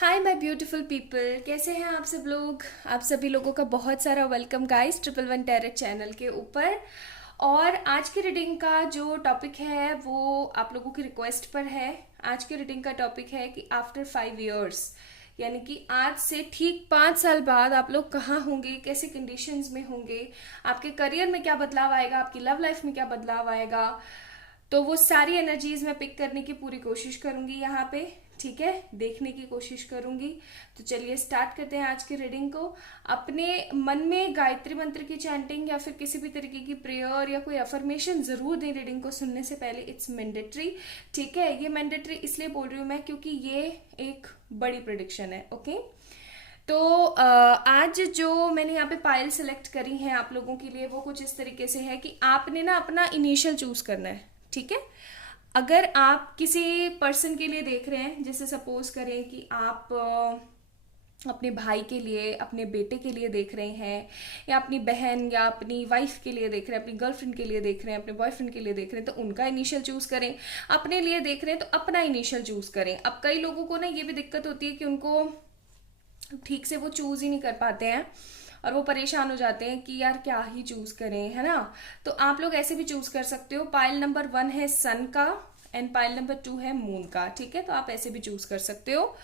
Hi my beautiful people, कैसे हैं आप सब लोग। आप सभी लोगों का बहुत सारा वेलकम गाइस 111 टैरेट चैनल के ऊपर। और आज की रीडिंग का जो टॉपिक है वो आप लोगों की रिक्वेस्ट पर है। आज की रीडिंग का टॉपिक है कि आफ्टर 5 इयर्स, यानी कि आज से ठीक 5 साल बाद आप लोग कहाँ होंगे, कैसे कंडीशंस में होंगे, आपके करियर में क्या बदलाव आएगा, आपकी लव लाइफ में क्या बदलाव आएगा। तो वो सारी एनर्जीज मैं पिक करने की पूरी कोशिश करूंगी यहाँ पे, ठीक है, देखने की कोशिश करूंगी। तो चलिए स्टार्ट करते हैं आज की रीडिंग को। अपने मन में गायत्री मंत्र की चैंटिंग या फिर किसी भी तरीके की प्रेयर या कोई अफर्मेशन जरूर दें रीडिंग को सुनने से पहले। इट्स मैंडेटरी, ठीक है। ये मैंडेटरी इसलिए बोल रही हूँ मैं क्योंकि ये एक बड़ी प्रिडिक्शन है, ओके। तो आज जो मैंने यहाँ पे पायल सेलेक्ट करी है आप लोगों के लिए वो कुछ इस तरीके से है कि आपने ना अपना इनिशियल चूज करना है, ठीक है। अगर आप किसी पर्सन के लिए देख रहे हैं, जैसे सपोज करें कि आप अपने भाई के लिए, अपने बेटे के लिए देख रहे हैं, या अपनी बहन या अपनी वाइफ के लिए देख रहे हैं, अपनी गर्लफ्रेंड के लिए देख रहे हैं, अपने बॉयफ्रेंड के लिए देख रहे हैं, तो उनका इनिशियल चूज करें। अपने लिए देख रहे हैं तो अपना इनिशियल चूज करें। अब कई लोगों को ना ये भी दिक्कत होती है कि उनको ठीक से वो चूज ही नहीं कर पाते हैं और वो परेशान हो जाते हैं कि यार क्या ही चूज करें, है ना। तो आप लोग ऐसे भी चूज कर सकते हो। पाइल नंबर 1 है सन का एंड पाइल नंबर 2 है मून का, ठीक है। तो आप ऐसे भी चूज कर सकते हो,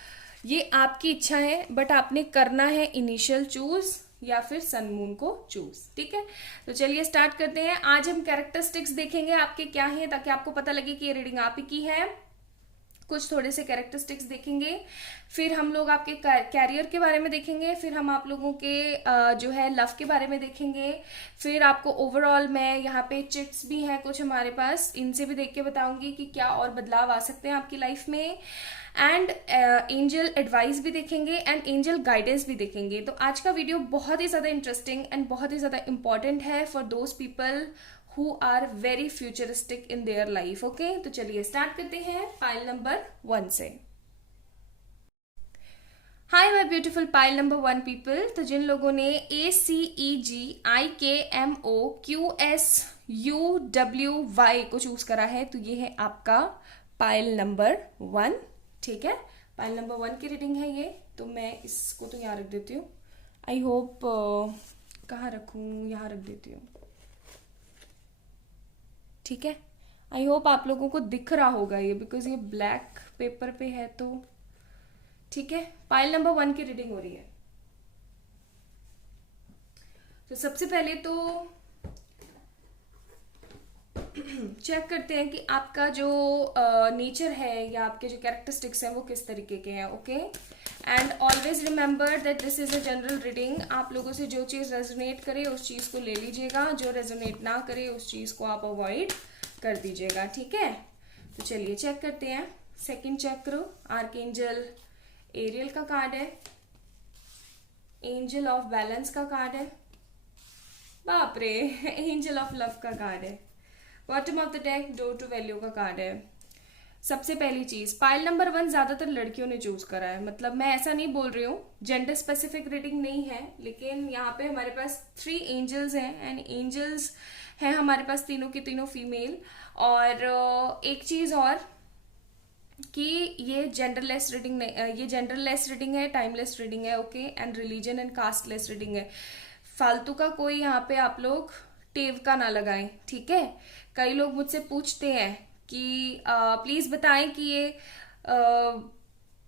ये आपकी इच्छा है, बट आपने करना है इनिशियल चूज या फिर सन मून को चूज, ठीक है। तो चलिए स्टार्ट करते हैं। आज हम कैरेक्टरिस्टिक्स देखेंगे आपके क्या है, ताकि आपको पता लगे कि ये रीडिंग आप ही की है। कुछ थोड़े से कैरेक्टरिस्टिक्स देखेंगे, फिर हम लोग आपके कैरियर के बारे में देखेंगे, फिर हम आप लोगों के जो है लव के बारे में देखेंगे, फिर आपको ओवरऑल मैं यहाँ पे चिट्स भी हैं कुछ हमारे पास, इनसे भी देख के बताऊंगी कि क्या और बदलाव आ सकते हैं आपकी लाइफ में। एंड एंजल एडवाइस भी देखेंगे एंड एंजल गाइडेंस भी देखेंगे। तो आज का वीडियो बहुत ही ज़्यादा इंटरेस्टिंग एंड बहुत ही ज़्यादा इंपॉर्टेंट है for those people who are very futuristic in their life, okay। तो चलिए स्टार्ट करते हैं पाइल नंबर 1 से। हाय my beautiful pile number 1 people. तो जिन लोगों ने ACEGIKMOQSUWY को चूज करा है तो ये है आपका पाइल नंबर 1, ठीक है। पाइल नंबर 1 की रीडिंग है ये। तो मैं इसको तो यहाँ रख देती हूँ। आई होप कहाँ रखूँ, यहाँ रख देती हूँ, ठीक है। आई होप आप लोगों को दिख रहा होगा ये, बिकॉज ये ब्लैक पेपर पे है, तो ठीक है। पाइल नंबर 1 की रीडिंग हो रही है। तो सबसे पहले तो चेक करते हैं कि आपका जो नेचर है या आपके जो कैरेक्टरिस्टिक्स हैं वो किस तरीके के हैं, okay. And always remember that this is a general reading. आप लोगों से जो चीज़ रेजोनेट करे उस चीज़ को ले लीजिएगा, जो रेजोनेट ना करे उस चीज़ को आप अवॉइड कर दीजिएगा, ठीक है। तो चलिए चेक करते हैं। सेकंड चेक करो। आर्कएंजल एरियल का कार्ड है, एंजल ऑफ बैलेंस का कार्ड है, बाप रे एंजल ऑफ लव का कार्ड है, bottom of the deck door to value का कार्ड है। सबसे पहली चीज, पाइल नंबर 1 ज्यादातर लड़कियों ने चूज करा है। मतलब मैं ऐसा नहीं बोल रही हूँ, जेंडर स्पेसिफिक रीडिंग नहीं है, लेकिन यहाँ पे हमारे पास 3 एंजल्स हैं एंड एंजल्स हैं हमारे पास तीनों की तीनों फीमेल। और एक चीज और कि ये जेंडरलेस रीडिंग नहीं, ये जेंडरलेस रीडिंग है, टाइमलेस रीडिंग है, okay. And religion and casteless reading है। फालतू का कोई यहाँ पे आप लोग टेव का ना लगाएं, ठीक है। कई लोग मुझसे पूछते हैं कि प्लीज बताएं कि ये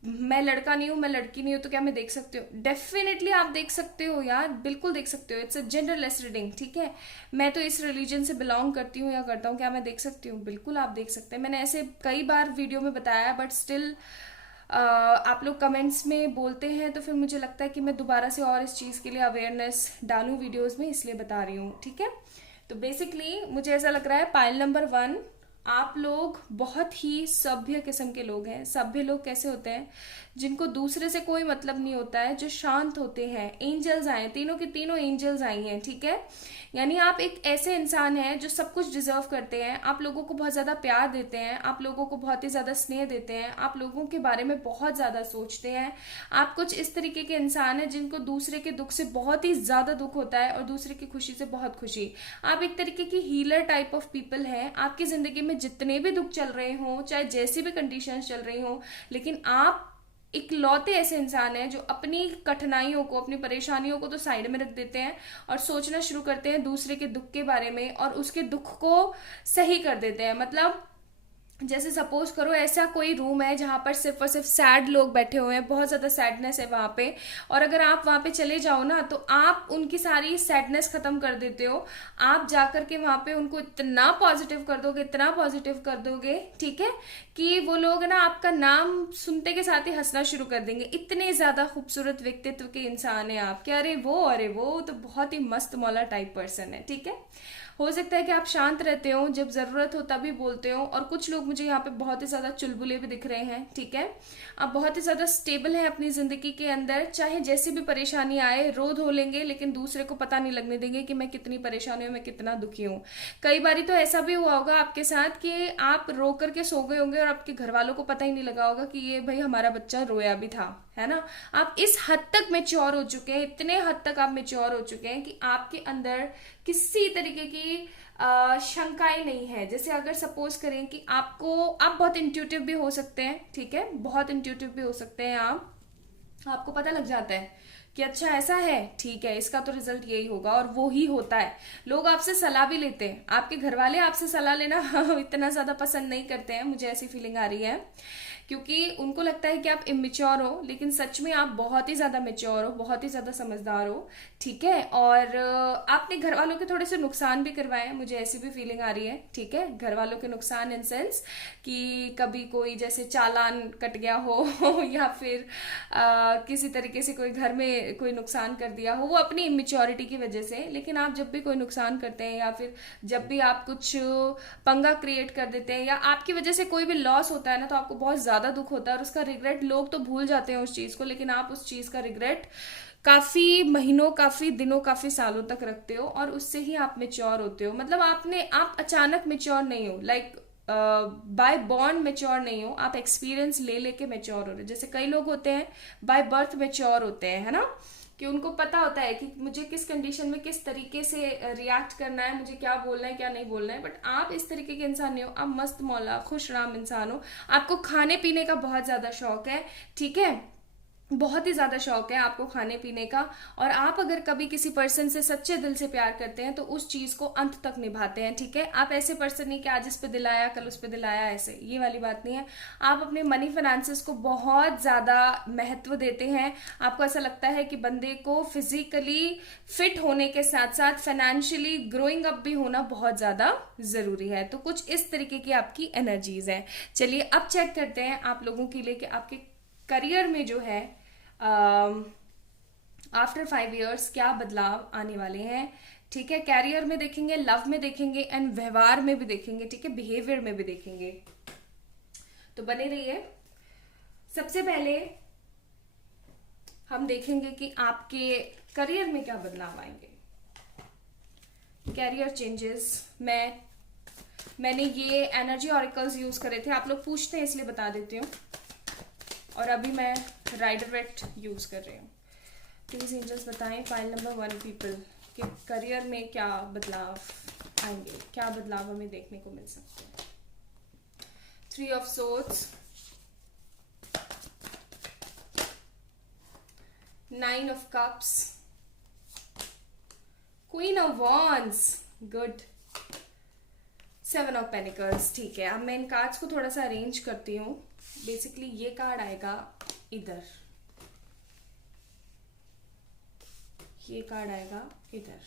मैं लड़का नहीं हूं, मैं लड़की नहीं हूं, तो क्या मैं देख सकती हूँ। डेफिनेटली आप देख सकते हो यार, बिल्कुल देख सकते हो। इट्स अ जेंडरलेस रीडिंग, ठीक है। मैं तो इस रिलीजन से बिलोंग करती हूँ या करता हूँ, क्या मैं देख सकती हूँ? बिल्कुल आप देख सकते हैं। मैंने ऐसे कई बार वीडियो में बताया, बट स्टिल आप लोग कमेंट्स में बोलते हैं, तो फिर मुझे लगता है कि मैं दोबारा से और इस चीज़ के लिए अवेयरनेस डालूं वीडियोस में, इसलिए बता रही हूँ, ठीक है। तो बेसिकली मुझे ऐसा लग रहा है पाइल नंबर 1 आप लोग बहुत ही सभ्य किस्म के लोग हैं। सभ्य लोग कैसे होते हैं? जिनको दूसरे से कोई मतलब नहीं होता है, जो शांत होते हैं। एंजल्स आए, तीनों की तीनों एंजल्स आई हैं, ठीक है। यानी आप एक ऐसे इंसान हैं जो सब कुछ डिजर्व करते हैं। आप लोगों को बहुत ज्यादा प्यार देते हैं, आप लोगों को बहुत ही ज्यादा स्नेह देते हैं, आप लोगों के बारे में बहुत ज्यादा सोचते हैं। आप कुछ इस तरीके के इंसान हैं जिनको दूसरे के दुख से बहुत ही ज्यादा दुख होता है और दूसरे की खुशी से बहुत खुशी। आप एक तरीके की हीलर टाइप ऑफ पीपल हैं। आपकी जिंदगी में जितने भी दुख चल रहे हों, चाहे जैसी भी कंडीशंस चल रही हों, लेकिन आप इकलौते ऐसे इंसान हैं जो अपनी कठिनाइयों को, अपनी परेशानियों को तो साइड में रख देते हैं और सोचना शुरू करते हैं दूसरे के दुख के बारे में और उसके दुख को सही कर देते हैं। मतलब जैसे सपोज करो ऐसा कोई रूम है जहां पर सिर्फ और सिर्फ सैड लोग बैठे हुए हैं, बहुत ज्यादा सैडनेस है वहां पे, और अगर आप वहां पे चले जाओ ना तो आप उनकी सारी सैडनेस खत्म कर देते हो। आप जाकर के वहां पे उनको इतना पॉजिटिव कर दोगे, इतना पॉजिटिव कर दोगे, ठीक है, कि वो लोग ना आपका नाम सुनते के साथ ही हंसना शुरू कर देंगे। इतने ज्यादा खूबसूरत व्यक्तित्व के इंसान है आप, क्या अरे वो तो बहुत ही मस्त मौला टाइप पर्सन है, ठीक है। हो सकता है कि आप शांत रहते हो, जब जरूरत हो तभी बोलते हो, और कुछ लोग मुझे यहाँ पे बहुत ही ज्यादा चुलबुले भी दिख रहे हैं, ठीक है। आप बहुत ही ज्यादा स्टेबल हैं अपनी जिंदगी के अंदर, चाहे जैसी भी परेशानी आए रो धो लेंगे, लेकिन दूसरे को पता नहीं लगने देंगे कि मैं कितनी परेशानी हूँ, मैं कितना दुखी हूँ। कई बारी तो ऐसा भी हुआ होगा आपके साथ कि आप रो करके सो गए होंगे और आपके घर वालों को पता ही नहीं लगा होगा कि ये भाई हमारा बच्चा रोया भी था, है ना। आप इस हद तक मेच्योर हो चुके हैं, इतने हद तक आप मेच्योर हो चुके हैं कि आपके अंदर किसी तरीके की शंकाएं नहीं है। जैसे अगर सपोज करें कि आप बहुत इंट्यूटिव भी हो सकते हैं, ठीक है, बहुत इंट्यूटिव भी हो सकते हैं आपको पता लग जाता है कि अच्छा ऐसा है, ठीक है, इसका तो रिजल्ट यही होगा, और वो ही होता है। लोग आपसे सलाह भी लेते हैं, आपके घर वाले आपसे सलाह लेना इतना ज्यादा पसंद नहीं करते हैं, मुझे ऐसी फीलिंग आ रही है, क्योंकि उनको लगता है कि आप इमेच्योर हो, लेकिन सच में आप बहुत ही ज्यादा मेच्योर हो, बहुत ही ज्यादा समझदार हो, ठीक है। और आपने घर वालों के थोड़े से नुकसान भी करवाए हैं, मुझे ऐसी भी फीलिंग आ रही है, ठीक है। घर वालों के नुकसान इन सेंस कि कभी कोई जैसे चालान कट गया हो या फिर किसी तरीके से कोई घर में कोई नुकसान कर दिया हो, वो अपनी इमेच्योरिटी की वजह से। लेकिन आप जब भी कोई नुकसान करते हैं या फिर जब भी आप कुछ पंगा क्रिएट कर देते हैं या आपकी वजह से कोई भी लॉस होता है ना, तो आपको बहुत ज्यादा दुख होता है और उसका रिग्रेट, लोग तो भूल जाते हैं उस चीज को, लेकिन आप उस चीज का रिग्रेट काफी महीनों, काफी दिनों, काफी सालों तक रखते हो, और उससे ही आप मेच्योर होते हो। मतलब आप अचानक मेच्योर नहीं हो, लाइक बाय बॉर्न मेच्योर नहीं हो, आप एक्सपीरियंस ले लेके मेच्योर हो रहे हो। जैसे कई लोग होते हैं बाय बर्थ मेच्योर होते हैं, है ना, कि उनको पता होता है कि मुझे किस कंडीशन में किस तरीके से रिएक्ट करना है, मुझे क्या बोलना है क्या नहीं बोलना है। बट आप इस तरीके के इंसान नहीं हो, आप मस्त मौला खुश राम इंसान हो। आपको खाने पीने का बहुत ज्यादा शौक है, ठीक है, बहुत ही ज्यादा शौक है आपको खाने पीने का, और आप अगर कभी किसी पर्सन से सच्चे दिल से प्यार करते हैं तो उस चीज को अंत तक निभाते हैं, ठीक है। आप ऐसे पर्सन नहीं कि आज इस पे दिल आया कल उस पे दिल आया, ऐसे ये वाली बात नहीं है। आप अपने मनी फाइनेंसेस को बहुत ज्यादा महत्व देते हैं। आपको ऐसा लगता है कि बंदे को फिजिकली फिट होने के साथ साथ फाइनेंशियली ग्रोइंग अप भी होना बहुत ज्यादा जरूरी है। तो कुछ इस तरीके की आपकी एनर्जीज हैं। चलिए अब चेक करते हैं आप लोगों के लिए कि आपके करियर में जो है आफ्टर 5 इयर्स क्या बदलाव आने वाले हैं, ठीक है। कैरियर में देखेंगे, लव में देखेंगे, एंड व्यवहार में भी देखेंगे, ठीक है, बिहेवियर में भी देखेंगे, तो बने रहिए। सबसे पहले हम देखेंगे कि आपके करियर में क्या बदलाव आएंगे। कैरियर चेंजेस, मैंने ये एनर्जी ऑरिकल्स यूज करे थे, आप लोग पूछते हैं इसलिए बता देती हूँ, और अभी मैं राइडर वेट यूज कर रही हूँ। प्लीज एंजल्स बताएं फाइल नंबर 1 पीपल कि करियर में क्या बदलाव आएंगे, क्या बदलाव हमें देखने को मिल सकते हैं। 3 of swords, 9 of cups, queen of wands, good, 7 of pentacles, ठीक है। अब मैं इन कार्ड्स को थोड़ा सा अरेंज करती हूँ। बेसिकली ये कार्ड आएगा इधर, ये कार्ड आएगा इधर।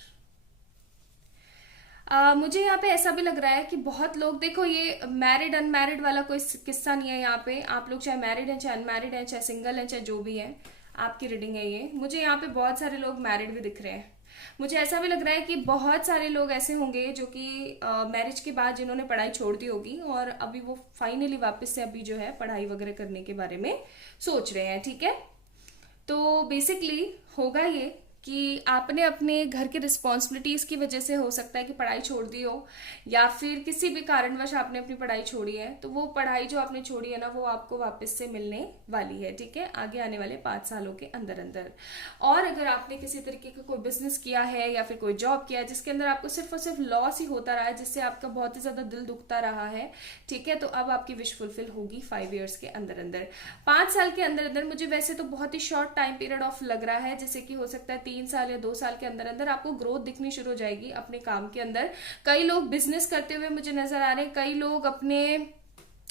मुझे यहाँ पे ऐसा भी लग रहा है कि बहुत लोग, देखो ये मैरिड अनमैरिड वाला कोई किस्सा नहीं है यहाँ पे। आप लोग चाहे मैरिड हैं, चाहे अनमैरिड हैं, चाहे सिंगल हैं, चाहे जो भी है, आपकी रीडिंग है ये। मुझे यहाँ पे बहुत सारे लोग मैरिड भी दिख रहे हैं। मुझे ऐसा भी लग रहा है कि बहुत सारे लोग ऐसे होंगे जो कि मैरिज के बाद जिन्होंने पढ़ाई छोड़ दी होगी और अभी वो फाइनली वापस से अभी जो है पढ़ाई वगैरह करने के बारे में सोच रहे हैं, ठीक है। तो बेसिकली होगा ये कि आपने अपने घर की रिस्पॉन्सिबिलिटीज की वजह से, हो सकता है कि पढ़ाई छोड़ दी हो, या फिर किसी भी कारणवश आपने अपनी पढ़ाई छोड़ी है, तो वो पढ़ाई जो आपने छोड़ी है ना, वो आपको वापस से मिलने वाली है, ठीक है, आगे आने वाले 5 सालों के अंदर अंदर। और अगर आपने किसी तरीके का कोई बिजनेस किया है या फिर कोई जॉब किया है जिसके अंदर आपको सिर्फ और सिर्फ लॉस ही होता रहा है, जिससे आपका बहुत ही ज्यादा दिल दुखता रहा है, ठीक है, तो अब आपकी विश फुलफिल होगी 5 ईयर्स के अंदर अंदर। 5 साल के अंदर अंदर मुझे वैसे तो बहुत ही शॉर्ट टाइम पीरियड ऑफ लग रहा है, जैसे कि हो सकता है 3 साल या 2 साल के अंदर अंदर आपको ग्रोथ दिखनी शुरू हो जाएगी अपने काम के अंदर। कई लोग बिजनेस करते हुए मुझे नजर आ रहे हैं, कई लोग अपने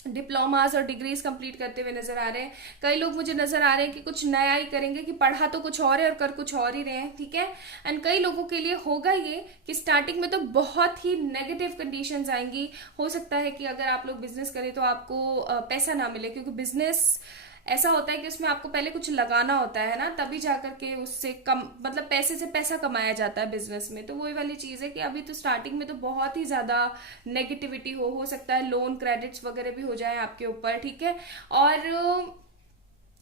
डिप्लोमास और डिग्रीज कंप्लीट करते हुए नजर आ रहे हैं, कई लोग मुझे नजर आ रहे हैं कि कुछ नया ही करेंगे, कि पढ़ा तो कुछ और है और कर कुछ और ही रहे हैं, ठीक है। एंड कई लोगों के लिए होगा ये कि स्टार्टिंग में तो बहुत ही नेगेटिव कंडीशंस आएंगी। हो सकता है कि अगर आप लोग बिजनेस करें तो आपको पैसा ना मिले, क्योंकि बिजनेस ऐसा होता है कि उसमें आपको पहले कुछ लगाना होता है ना, तभी जाकर के उससे कम, मतलब पैसे से पैसा कमाया जाता है बिजनेस में। तो वही वाली चीज है कि अभी तो स्टार्टिंग में तो बहुत ही ज्यादा नेगेटिविटी हो सकता है, लोन क्रेडिट्स वगैरह भी हो जाए आपके ऊपर, ठीक है। और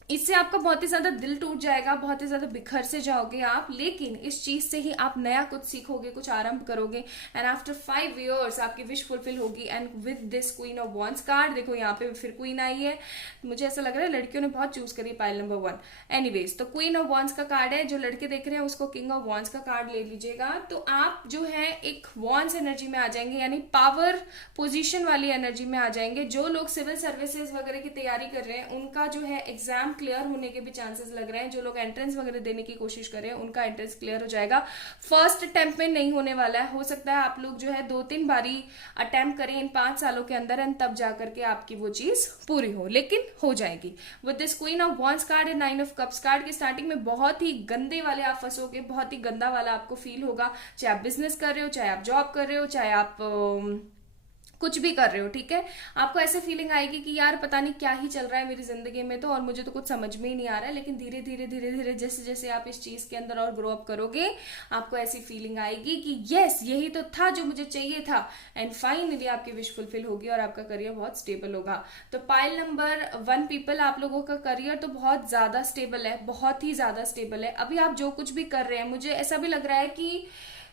इससे आपका बहुत ही ज्यादा दिल टूट जाएगा, बहुत ही ज्यादा बिखर से जाओगे आप, लेकिन इस चीज से ही आप नया कुछ सीखोगे, कुछ आरंभ करोगे, एंड आफ्टर 5 इयर्स आपकी विश फुलफिल होगी। And with this queen of wands card, देखो यहाँ पे फिर क्वीन आई है, मुझे ऐसा लग रहा है लड़कियों ने बहुत चूज करी पाइल नंबर 1। एनीवेज, तो क्वीन ऑफ वॉन्स का कार्ड है, जो लड़के देख रहे हैं उसको किंग ऑफ वॉन्स का कार्ड ले लीजिएगा। तो आप जो है एक वॉन्स एनर्जी में आ जाएंगे, यानी पावर पोजिशन वाली एनर्जी में आ जाएंगे। जो लोग सिविल सर्विसेज वगैरह की तैयारी कर रहे हैं उनका जो है एग्जाम क्लियर होने के भी चांसेस लग रहे हैं। जो लोग एंट्रेंस वगैरह देने की कोशिश कर रहे हैं उनका एंट्रेंस क्लियर हो जाएगा। फर्स्ट अटेम्प्ट में नहीं होने वाला है, हो सकता है आप लोग जो है 2-3 बारी अटेम्प्ट करें इन 5 सालों के अंदर, एंड तब जाकर के आपकी वो चीज पूरी हो, लेकिन हो जाएगी। With this queen of wands card and 9 of cups card की स्टार्टिंग में बहुत ही गंदे वाले आप फंसोगे, बहुत ही गंदा वाला आपको फील होगा, चाहे आप बिजनेस कर रहे हो, चाहे आप जॉब कर रहे हो, चाहे आप कुछ भी कर रहे हो, ठीक है। आपको ऐसे फीलिंग आएगी कि यार पता नहीं क्या ही चल रहा है मेरी जिंदगी में, तो और मुझे तो कुछ समझ में ही नहीं आ रहा है। लेकिन धीरे धीरे धीरे धीरे जैसे जैसे आप इस चीज के अंदर और ग्रो अप करोगे, आपको ऐसी फीलिंग आएगी कि यस यही तो था जो मुझे चाहिए था, एंड फाइनली आपकी विश फुलफिल होगी और आपका करियर बहुत स्टेबल होगा। तो पाइल नंबर 1 पीपल, आप लोगों का करियर तो बहुत ज्यादा स्टेबल है, बहुत ही ज्यादा स्टेबल है। अभी आप जो कुछ भी कर रहे हैं, मुझे ऐसा भी लग रहा है कि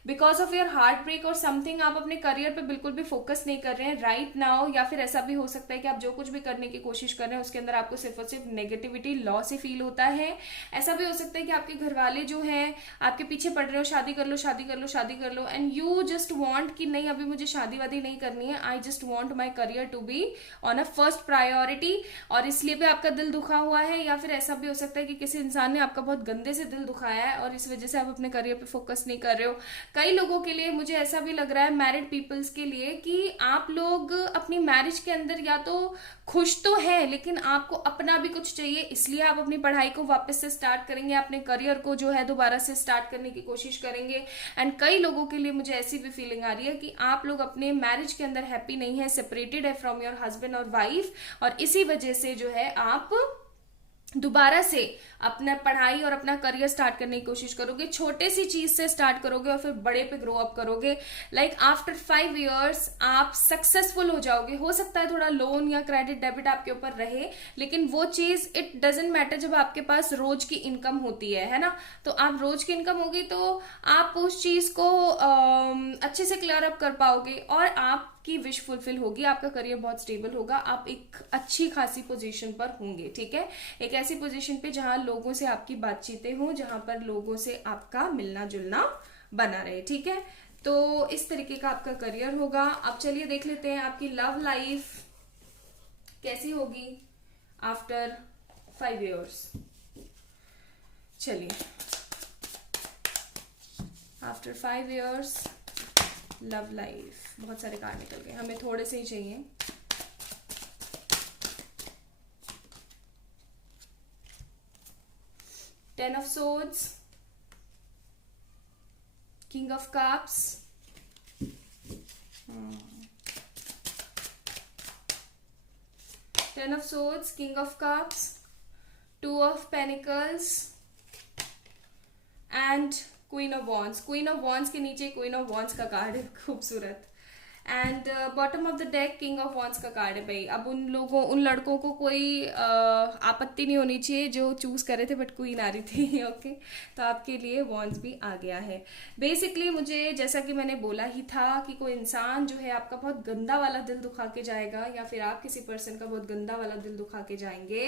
because of your heart break और समथिंग आप अपने करियर पे बिल्कुल भी फोकस नहीं कर रहे हैं राइट नाउ, या फिर ऐसा भी हो सकता है कि आप जो कुछ भी करने की कोशिश कर रहे हैं उसके अंदर आपको सिर्फ और सिर्फ नेगेटिविटी लॉस ही फील होता है। ऐसा भी हो सकता है कि आपके घर वाले जो हैं आपके पीछे पड़ रहे हो, शादी कर लो शादी कर लो शादी कर लो, एंड यू जस्ट वॉन्ट कि नहीं अभी मुझे शादी वादी नहीं करनी है, I just want my career to be on a first priority, और इसलिए भी आपका दिल दुखा हुआ है। या फिर ऐसा भी हो सकता है कि किसी इंसान ने आपका बहुत गंदे से दिल दुखाया है और इस वजह से आप अपने करियर पे फोकस नहीं कर रहे हो। कई लोगों के लिए मुझे ऐसा भी लग रहा है, मैरिड पीपल्स के लिए, कि आप लोग अपनी मैरिज के अंदर या तो खुश तो है लेकिन आपको अपना भी कुछ चाहिए, इसलिए आप अपनी पढ़ाई को वापस से स्टार्ट करेंगे, अपने करियर को जो है दोबारा से स्टार्ट करने की कोशिश करेंगे। एंड कई लोगों के लिए मुझे ऐसी भी फीलिंग आ रही है कि आप लोग अपने मैरिज के अंदर हैप्पी नहीं है, सेपरेटेड है फ्रॉम योर हस्बैंड और वाइफ, और इसी वजह से जो है आप दोबारा से अपना पढ़ाई और अपना करियर स्टार्ट करने की कोशिश करोगे। छोटे सी चीज से स्टार्ट करोगे और फिर बड़े पे ग्रो अप करोगे। लाइक आफ्टर 5 इयर्स आप सक्सेसफुल हो जाओगे। हो सकता है थोड़ा लोन या क्रेडिट डेबिट आपके ऊपर रहे, लेकिन वो चीज इट डजेंट मैटर जब आपके पास रोज की इनकम होती है ना। तो आप रोज की इनकम होगी तो आप उस चीज को अच्छे से क्लियर अप कर पाओगे और आप की विश फुलफिल होगी, आपका करियर बहुत स्टेबल होगा, आप एक अच्छी खासी पोजीशन पर होंगे, ठीक है। एक ऐसी पोजीशन पे जहां लोगों से आपकी बातचीतें हों, जहां पर लोगों से आपका मिलना जुलना बना रहे, ठीक है। तो इस तरीके का आपका करियर होगा। अब चलिए देख लेते हैं आपकी लव लाइफ कैसी होगी आफ्टर 5 इयर्स। चलिए, आफ्टर 5 इयर्स लव लाइफ, बहुत सारे कार्ड निकल गए, हमें थोड़े से ही चाहिए। Ten of swords, king of cups, ten of swords, king of cups, 2 of pentacles and queen of wands. Queen of wands के नीचे क्वीन ऑफ वॉन्ड्स का कार्ड है, खूबसूरत। And bottom of the deck king of wands का card है भाई। अब उन लड़कों को कोई आपत्ति नहीं होनी चाहिए जो चूज करे थे बट क्वीन आ रही थी। ओके तो आपके लिए वॉन्स भी आ गया है। बेसिकली मुझे जैसा कि मैंने बोला ही था कि कोई इंसान जो है आपका बहुत गंदा वाला दिल दुखा के जाएगा, या फिर आप किसी पर्सन का बहुत गंदा वाला दिल दुखा के जाएंगे,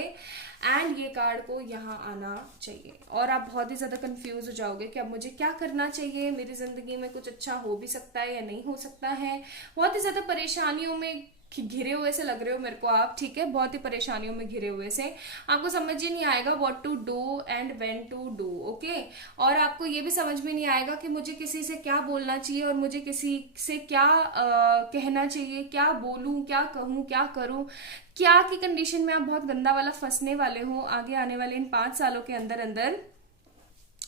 एंड ये कार्ड को यहाँ आना चाहिए। और आप बहुत ही ज्यादा कंफ्यूज हो जाओगे कि अब मुझे क्या करना चाहिए, मेरी जिंदगी में कुछ अच्छा हो भी सकता है या नहीं हो सकता है। बहुत ही ज्यादा परेशानियों में घिरे हुए से लग रहे हो मेरे को आप, ठीक है, बहुत ही परेशानियों में घिरे हुए से, आपको समझ ही नहीं आएगा what to do and when to do. Okay, और आपको ये भी समझ में नहीं आएगा कि मुझे किसी से क्या बोलना चाहिए और मुझे किसी से क्या कहना चाहिए, क्या बोलूं, क्या कहूं, क्या करूं, क्या की कंडीशन में आप बहुत गंदा वाला फंसने वाले हो आगे आने वाले इन 5 सालों के अंदर अंदर।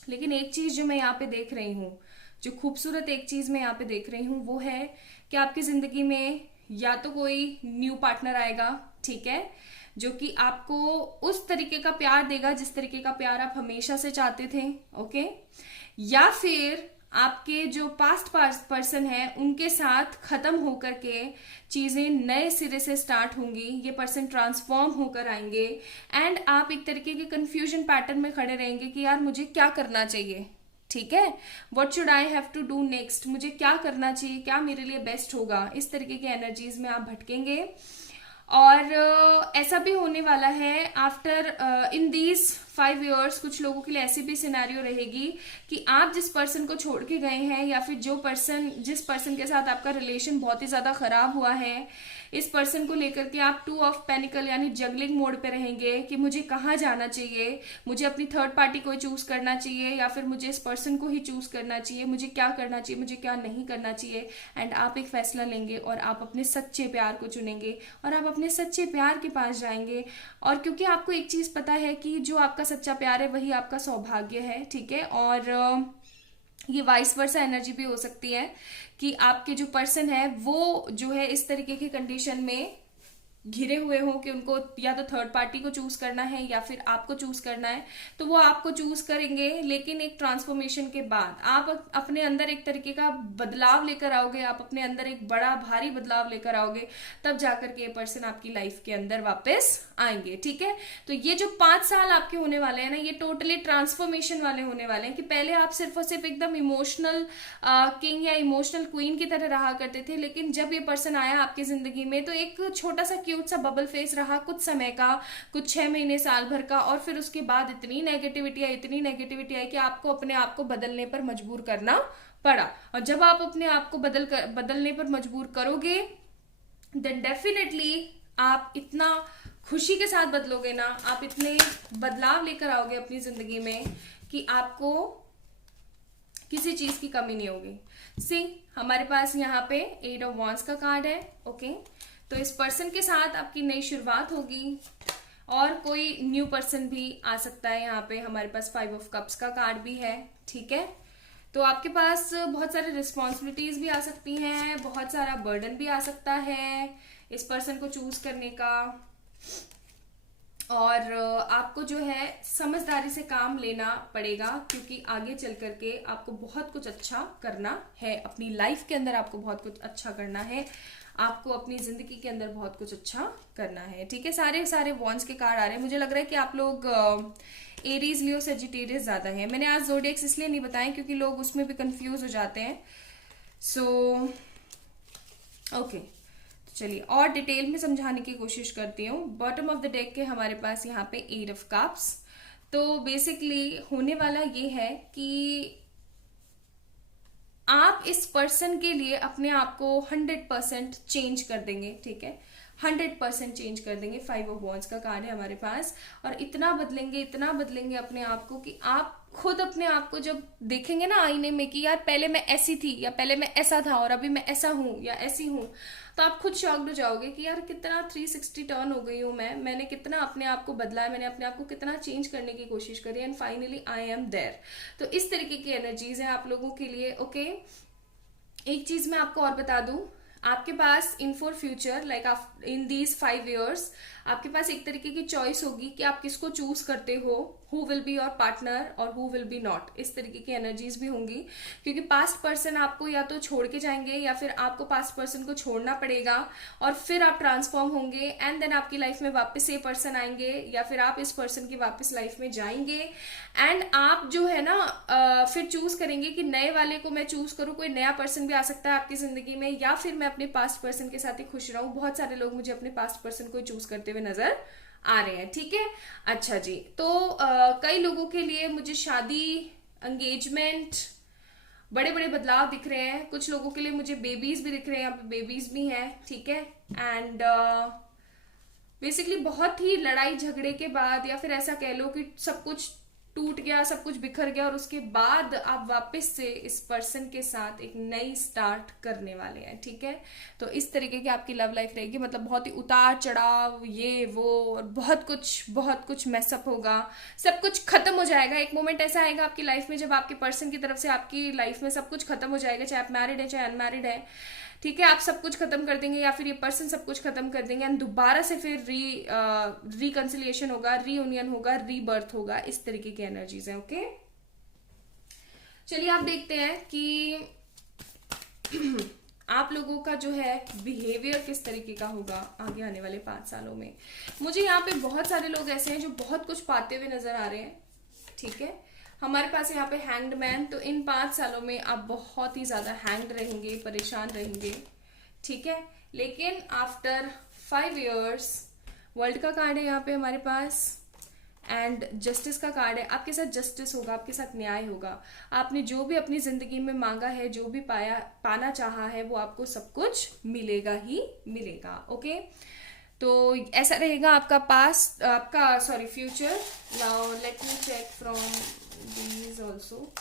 लेकिन एक चीज जो मैं यहाँ पे देख रही हूँ, जो खूबसूरत एक चीज मैं यहाँ पे देख रही हूँ, वो है कि आपकी जिंदगी में या तो कोई न्यू पार्टनर आएगा, ठीक है, जो कि आपको उस तरीके का प्यार देगा जिस तरीके का प्यार आप हमेशा से चाहते थे। ओके, या फिर आपके जो पास्ट पर्सन है उनके साथ खत्म होकर के चीजें नए सिरे से स्टार्ट होंगी, ये पर्सन ट्रांसफॉर्म होकर आएंगे, एंड आप एक तरीके के कंफ्यूजन पैटर्न में खड़े रहेंगे कि यार मुझे क्या करना चाहिए, ठीक है, what should I have to do next, मुझे क्या करना चाहिए, क्या मेरे लिए बेस्ट होगा, इस तरीके की एनर्जीज में आप भटकेंगे। और ऐसा भी होने वाला है आफ्टर इन दीज 5 years, कुछ लोगों के लिए ऐसी भी सिनेरियो रहेगी कि आप जिस पर्सन को छोड़ के गए हैं, या फिर जिस पर्सन के साथ आपका रिलेशन बहुत ही ज्यादा खराब हुआ है, इस पर्सन को लेकर के आप 2 of Pentacles यानी जगलिंग मोड पे रहेंगे कि मुझे कहाँ जाना चाहिए, मुझे अपनी थर्ड पार्टी को चूज करना चाहिए या फिर मुझे इस पर्सन को ही चूज करना चाहिए, मुझे क्या करना चाहिए, मुझे क्या नहीं करना चाहिए। एंड आप एक फैसला लेंगे और आप अपने सच्चे प्यार को चुनेंगे और आप अपने सच्चे प्यार के पास जाएंगे। और क्योंकि आपको एक चीज पता है कि जो आपका सच्चा प्यार है वही आपका सौभाग्य है, ठीक है। और ये वाइस वर्सा एनर्जी भी हो सकती है कि आपके जो पर्सन है वो जो है इस तरीके की कंडीशन में घिरे हुए हो कि उनको या तो थर्ड पार्टी को चूज करना है या फिर आपको चूज करना है, तो वो आपको चूज करेंगे, लेकिन एक ट्रांसफॉर्मेशन के बाद आप अपने अंदर एक तरीके का बदलाव लेकर आओगे, आप अपने अंदर एक बड़ा भारी बदलाव लेकर आओगे, तब जाकर के ये पर्सन आपकी लाइफ के अंदर वापस आएंगे, ठीक है। तो ये जो 5 साल आपके होने वाले हैं ना, ये टोटली ट्रांसफॉर्मेशन वाले होने वाले हैं कि पहले आप सिर्फ और सिर्फ एकदम इमोशनल किंग या इमोशनल क्वीन की तरह रहा करते थे, लेकिन जब ये पर्सन आया आपकी जिंदगी में तो एक छोटा सा क्यूट सा बबल फेस रहा कुछ समय का, कुछ 6 महीने साल भर का, और फिर उसके बाद इतनी नेगेटिविटी आई कि आपको अपने आप को बदलने पर मजबूर करना पड़ा। और जब आप अपने आप को बदलने पर मजबूर करोगे, देन डेफिनेटली आप इतना खुशी के साथ बदलोगे ना, आप इतने बदलाव लेकर आओगे अपनी जिंदगी में कि आपको किसी चीज की कमी नहीं होगी। सी, हमारे पास यहाँ पे 8 of Wands का कार्ड है। ओके, तो इस पर्सन के साथ आपकी नई शुरुआत होगी और कोई न्यू पर्सन भी आ सकता है। यहाँ पे हमारे पास 5 of Cups का कार्ड भी है, ठीक है। तो आपके पास बहुत सारे रिस्पॉन्सिबिलिटीज भी आ सकती हैं, बहुत सारा बर्डन भी आ सकता है इस पर्सन को चूज करने का, और आपको जो है समझदारी से काम लेना पड़ेगा क्योंकि आगे चल करके आपको बहुत कुछ अच्छा करना है अपनी लाइफ के अंदर, आपको बहुत कुछ अच्छा करना है, आपको अपनी जिंदगी के अंदर बहुत कुछ अच्छा करना है, ठीक है। सारे वॉन्ड्स के कार्ड आ रहे हैं। मुझे लग रहा है कि आप लोग एरीज, लियो, सेजिटेरियस ज्यादा है। मैंने आज ज़ोडिएक्स इसलिए नहीं बताए क्योंकि लोग उसमें भी कंफ्यूज हो जाते हैं। सो ओके, चलिए और डिटेल में समझाने की कोशिश करती हूँ। बॉटम ऑफ द डेक के हमारे पास यहाँ पे 8 of Cups। तो बेसिकली होने वाला ये है कि आप इस पर्सन के लिए अपने आप को 100% चेंज कर देंगे, ठीक है, 100% चेंज कर देंगे। 5 of Wands का कार्ड है हमारे पास, और इतना बदलेंगे अपने आप को कि आप खुद अपने आप को जब देखेंगे ना आईने में कि यार पहले मैं ऐसी थी या पहले मैं ऐसा था और अभी मैं ऐसा हूं या ऐसी हूं, तो आप खुद शॉक्ड हो जाओगे कि यार कितना 360 टर्न हो गई हूं मैंने कितना अपने आप को बदला है, मैंने अपने आप को कितना चेंज करने की कोशिश करी, and finally I am there. तो इस तरीके की एनर्जीज है आप लोगों के लिए। ओके, एक चीज मैं आपको और बता दूं, आपके पास in for future like in these 5 years आपके पास एक तरीके की चॉइस होगी कि आप किसको चूज करते हो, who will be your partner और हु विल बी नॉट। इस तरीके की एनर्जीज भी होंगी, क्योंकि पास्ट पर्सन आपको या तो छोड़ के जाएंगे या फिर आपको पास्ट पर्सन को छोड़ना पड़ेगा और फिर आप ट्रांसफॉर्म होंगे एंड देन आपकी लाइफ में वापस ये पर्सन आएंगे या फिर आप इस पर्सन की वापस लाइफ में जाएंगे एंड आप जो है ना फिर चूज करेंगे कि नए वाले को मैं चूज करूँ। कोई नया पर्सन भी आ सकता है आपकी जिंदगी में या फिर मैं अपने पास्ट पर्सन के साथ ही खुश रहूं। बहुत सारे लोग मुझे अपने पास्ट पर्सन को चूज करते हुए नजर आ रहे हैं, ठीक है। अच्छा जी, तो कई लोगों के लिए मुझे शादी, एंगेजमेंट, बड़े बड़े बदलाव दिख रहे हैं। कुछ लोगों के लिए मुझे बेबीज भी दिख रहे हैं, यहाँ पे बेबीज भी हैं, ठीक है। एंड बेसिकली बहुत ही लड़ाई झगड़े के बाद या फिर ऐसा कह लो कि सब कुछ टूट गया, सब कुछ बिखर गया और उसके बाद आप वापस से इस पर्सन के साथ एक नई स्टार्ट करने वाले हैं, ठीक है। तो इस तरीके की आपकी लव लाइफ रहेगी, मतलब बहुत ही उतार चढ़ाव, ये वो, और बहुत कुछ मैसअप होगा, सब कुछ खत्म हो जाएगा। एक मोमेंट ऐसा आएगा आपकी लाइफ में जब आपके पर्सन की तरफ से आपकी लाइफ में सब कुछ खत्म हो जाएगा, चाहे आप मैरिड है चाहे अनमैरिड है, ठीक है। आप सब कुछ खत्म कर देंगे या फिर ये पर्सन सब कुछ खत्म कर देंगे एंड दोबारा से फिर रिकंसिलिएशन होगा, रीयूनियन होगा, रीबर्थ होगा। इस तरीके की एनर्जीज हैं, ओके। चलिए आप देखते हैं कि आप लोगों का जो है बिहेवियर किस तरीके का होगा आगे आने वाले 5 सालों में। मुझे यहाँ पे बहुत सारे लोग ऐसे हैं जो बहुत कुछ पाते हुए नजर आ रहे हैं, ठीक है। हमारे पास यहाँ पे हैंग्ड मैन, तो इन 5 सालों में आप बहुत ही ज्यादा हैंग्ड रहेंगे, परेशान रहेंगे, ठीक है। लेकिन आफ्टर 5 years वर्ल्ड का कार्ड है यहाँ पे हमारे पास एंड जस्टिस का कार्ड है। आपके साथ जस्टिस होगा, आपके साथ न्याय होगा। आपने जो भी अपनी जिंदगी में मांगा है, जो भी पाना चाहा है, वो आपको सब कुछ मिलेगा ही मिलेगा, ओके। तो ऐसा रहेगा आपका पास्ट, आपका sorry future. Now let me check from these also,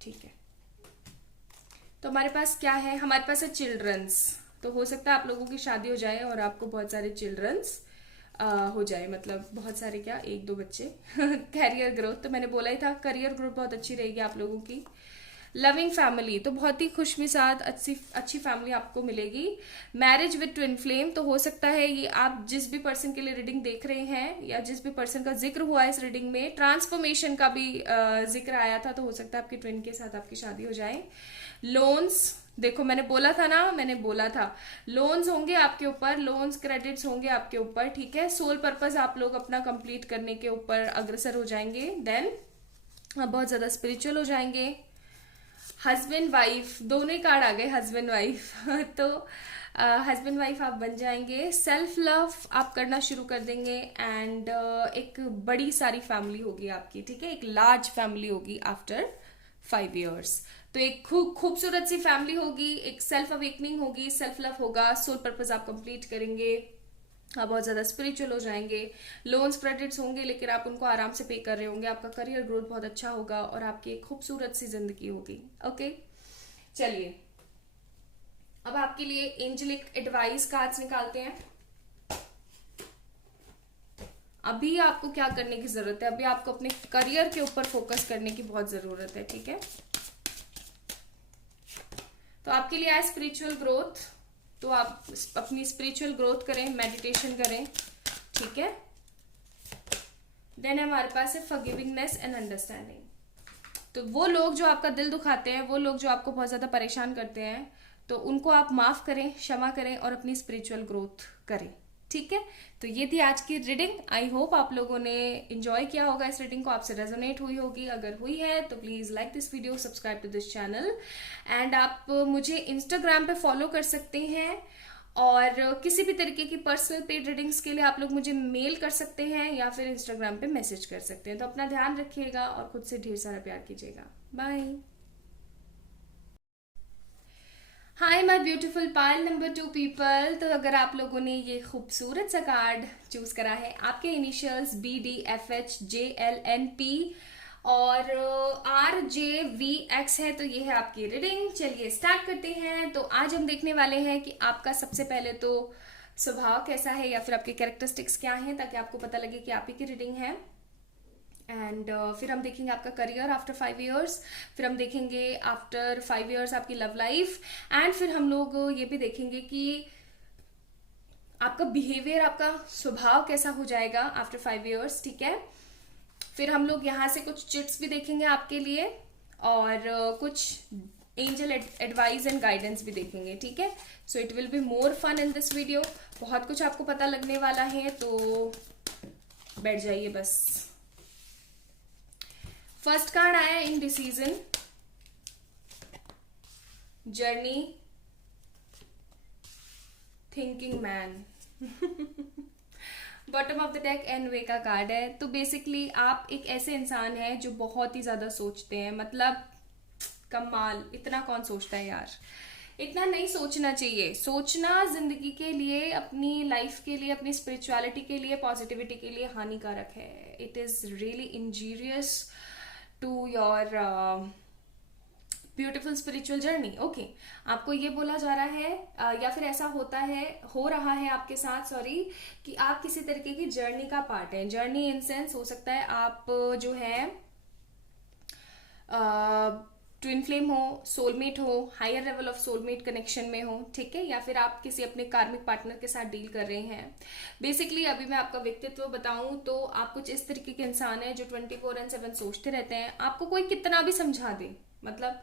ठीक है। तो हमारे पास क्या है, हमारे पास है चिल्ड्रंस। तो हो सकता है आप लोगों की शादी हो जाए और आपको बहुत सारे चिल्ड्रंस हो जाए, मतलब बहुत सारे क्या, 1-2 बच्चे। कैरियर ग्रोथ, तो मैंने बोला ही था करियर ग्रोथ बहुत अच्छी रहेगी आप लोगों की। लविंग फैमिली, तो बहुत ही खुशमिजाज अच्छी फैमिली आपको मिलेगी। मैरिज विद ट्विन फ्लेम, तो हो सकता है ये आप जिस भी पर्सन के लिए रीडिंग देख रहे हैं या जिस भी पर्सन का जिक्र हुआ है इस रीडिंग में, ट्रांसफॉर्मेशन का भी जिक्र आया था, तो हो सकता है आपके ट्विन के साथ आपकी शादी हो जाए। लोन्स, देखो मैंने बोला था लोन्स होंगे आपके ऊपर, लोन्स क्रेडिट्स होंगे आपके ऊपर, ठीक है। सोल पर्पस आप लोग अपना कंप्लीट करने के ऊपर अग्रसर हो जाएंगे। देन बहुत ज्यादा स्पिरिचुअल हो जाएंगे। हस्बैंड वाइफ, दोनों ही कार्ड आ गए, हस्बैंड वाइफ। तो हस्बैंड वाइफ आप बन जाएंगे। सेल्फ लव आप करना शुरू कर देंगे एंड एक बड़ी सारी फैमिली होगी आपकी, ठीक है। एक लार्ज फैमिली होगी आफ्टर 5 years। तो एक खूबसूरत सी फैमिली होगी, एक सेल्फ अवेकनिंग होगी, सेल्फ लव होगा, सोल पर्पस आप कंप्लीट करेंगे, आप बहुत ज्यादा स्पिरिचुअल हो जाएंगे। लोन्स क्रेडिट्स होंगे लेकिन आप उनको आराम से पे कर रहे होंगे। आपका करियर ग्रोथ बहुत अच्छा होगा और आपकी एक खूबसूरत सी जिंदगी होगी, ओके। चलिए अब आपके लिए एंजेलिक एडवाइस कार्ड्स निकालते हैं। अभी आपको क्या करने की जरूरत है, अभी आपको अपने करियर के ऊपर फोकस करने की बहुत जरूरत है, ठीक है। तो आपके लिए है स्पिरिचुअल ग्रोथ, तो आप अपनी स्पिरिचुअल ग्रोथ करें, मेडिटेशन करें, ठीक है। देन हमारे पास है फॉरगिविंगनेस एंड अंडरस्टैंडिंग। तो वो लोग जो आपका दिल दुखाते हैं, वो लोग जो आपको बहुत ज्यादा परेशान करते हैं, तो उनको आप माफ करें, क्षमा करें और अपनी स्पिरिचुअल ग्रोथ करें, ठीक है। तो ये थी आज की रीडिंग। आई होप आप लोगों ने एंजॉय किया होगा इस रीडिंग को, आपसे रेजोनेट हुई होगी। अगर हुई है तो please like this video, subscribe to this channel and आप मुझे इंस्टाग्राम पे फॉलो कर सकते हैं और किसी भी तरीके की पर्सनल पेड रीडिंग्स के लिए आप लोग मुझे मेल कर सकते हैं या फिर इंस्टाग्राम पे मैसेज कर सकते हैं। तो अपना ध्यान रखिएगा और खुद से ढेर सारा प्यार कीजिएगा। Bye. Hi my beautiful Payal number 2 people. तो अगर आप लोगों ने ये खूबसूरत सा कार्ड चूज करा है, आपके इनिशियल्स BDFHJLNP और RJVX है, तो ये है आपकी रीडिंग। चलिए स्टार्ट करते हैं। तो आज हम देखने वाले हैं कि आपका सबसे पहले तो स्वभाव कैसा है या फिर आपके कैरेक्टरिस्टिक्स क्या हैं, ताकि आपको पता लगे कि आप ही की रीडिंग है। एंड फिर हम देखेंगे आपका करियर आफ्टर 5 years, फिर हम देखेंगे आफ्टर 5 years आपकी लव लाइफ एंड फिर हम लोग ये भी देखेंगे कि आपका बिहेवियर, आपका स्वभाव कैसा हो जाएगा आफ्टर 5 years, ठीक है। फिर हम लोग यहाँ से कुछ चिट्स भी देखेंगे आपके लिए, और कुछ एंजल एडवाइस एंड गाइडेंस भी देखेंगे, ठीक है। So it will be more fun in this video. बहुत कुछ आपको पता लगने वाला है, तो बैठ जाइए बस। फर्स्ट कार्ड आया in decision, journey, thinking man. Bottom of the deck एन वे का कार्ड है। तो बेसिकली आप एक ऐसे इंसान हैं जो बहुत ही ज्यादा सोचते हैं, मतलब कमाल, इतना कौन सोचता है यार। इतना नहीं सोचना चाहिए। सोचना जिंदगी के लिए, अपनी लाइफ के लिए, अपनी स्पिरिचुअलिटी के लिए, पॉजिटिविटी के लिए हानिकारक है। It is really injurious to your beautiful spiritual journey. Okay, आपको ये बोला जा रहा है या फिर ऐसा होता है, हो रहा है आपके साथ, सॉरी, कि आप किसी तरीके की जर्नी का पार्ट है। जर्नी इन सेंस हो सकता है आप जो है ट्विन फ्लेम हो, सोलमेट हो, higher level of soulmate connection में हो, ठीक है, या फिर आप किसी अपने कार्मिक पार्टनर के साथ डील कर रहे हैं। बेसिकली अभी मैं आपका व्यक्तित्व बताऊं तो आप कुछ इस तरीके के इंसान हैं जो 24/7 सोचते रहते हैं। आपको कोई कितना भी समझा दे, मतलब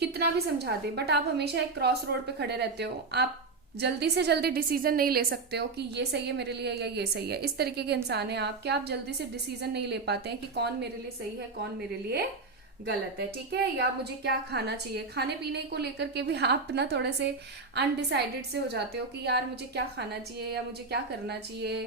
कितना भी समझा दे, बट आप हमेशा एक क्रॉस रोड पे खड़े रहते हो। आप जल्दी से जल्दी डिसीजन नहीं ले सकते हो कि ये सही है मेरे लिए या ये सही है। इस तरीके के इंसान है आप कि आप जल्दी से डिसीजन नहीं ले पाते हैं कि कौन मेरे लिए सही है, कौन मेरे लिए गलत है, ठीक है, या मुझे क्या खाना चाहिए। खाने पीने को लेकर के भी आप ना थोड़े से अनडिसाइडेड से हो जाते हो कि यार मुझे क्या खाना चाहिए या मुझे क्या करना चाहिए,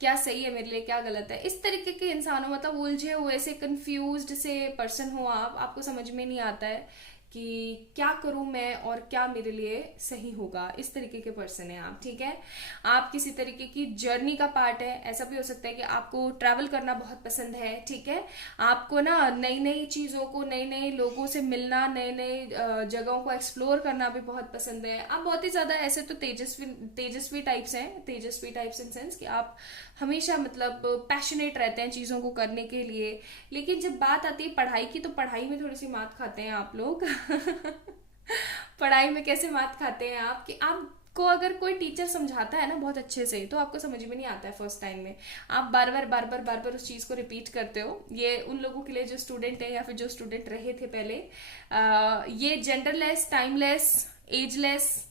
क्या सही है मेरे लिए, क्या गलत है। इस तरीके के इंसान हो, मतलब उलझे हुए से, कंफ्यूज्ड से पर्सन हो आप। आपको समझ में नहीं आता है कि क्या करूं मैं और क्या मेरे लिए सही होगा। इस तरीके के पर्सन है आप, ठीक है। आप किसी तरीके की जर्नी का पार्ट है। ऐसा भी हो सकता है कि आपको ट्रैवल करना बहुत पसंद है, ठीक है। आपको ना नई नई चीजों को, नए नए लोगों से मिलना, नए नए जगहों को एक्सप्लोर करना भी बहुत पसंद है। आप बहुत ही ज्यादा ऐसे तो तेजस्वी तेजस्वी टाइप्स हैं, तेजस्वी टाइप्स इन सेंस कि आप हमेशा मतलब पैशनेट रहते हैं चीजों को करने के लिए। लेकिन जब बात आती है पढ़ाई की, तो पढ़ाई में थोड़ी सी मात खाते हैं आप लोग। पढ़ाई में कैसे मात खाते हैं आप कि आपको अगर कोई टीचर समझाता है ना बहुत अच्छे से, तो आपको समझ में नहीं आता है फर्स्ट टाइम में। आप बार बार बार बार बार बार उस चीज को रिपीट करते हो। ये उन लोगों के लिए जो स्टूडेंट है या फिर जो स्टूडेंट रहे थे पहले। ये genderless, timeless, ageless,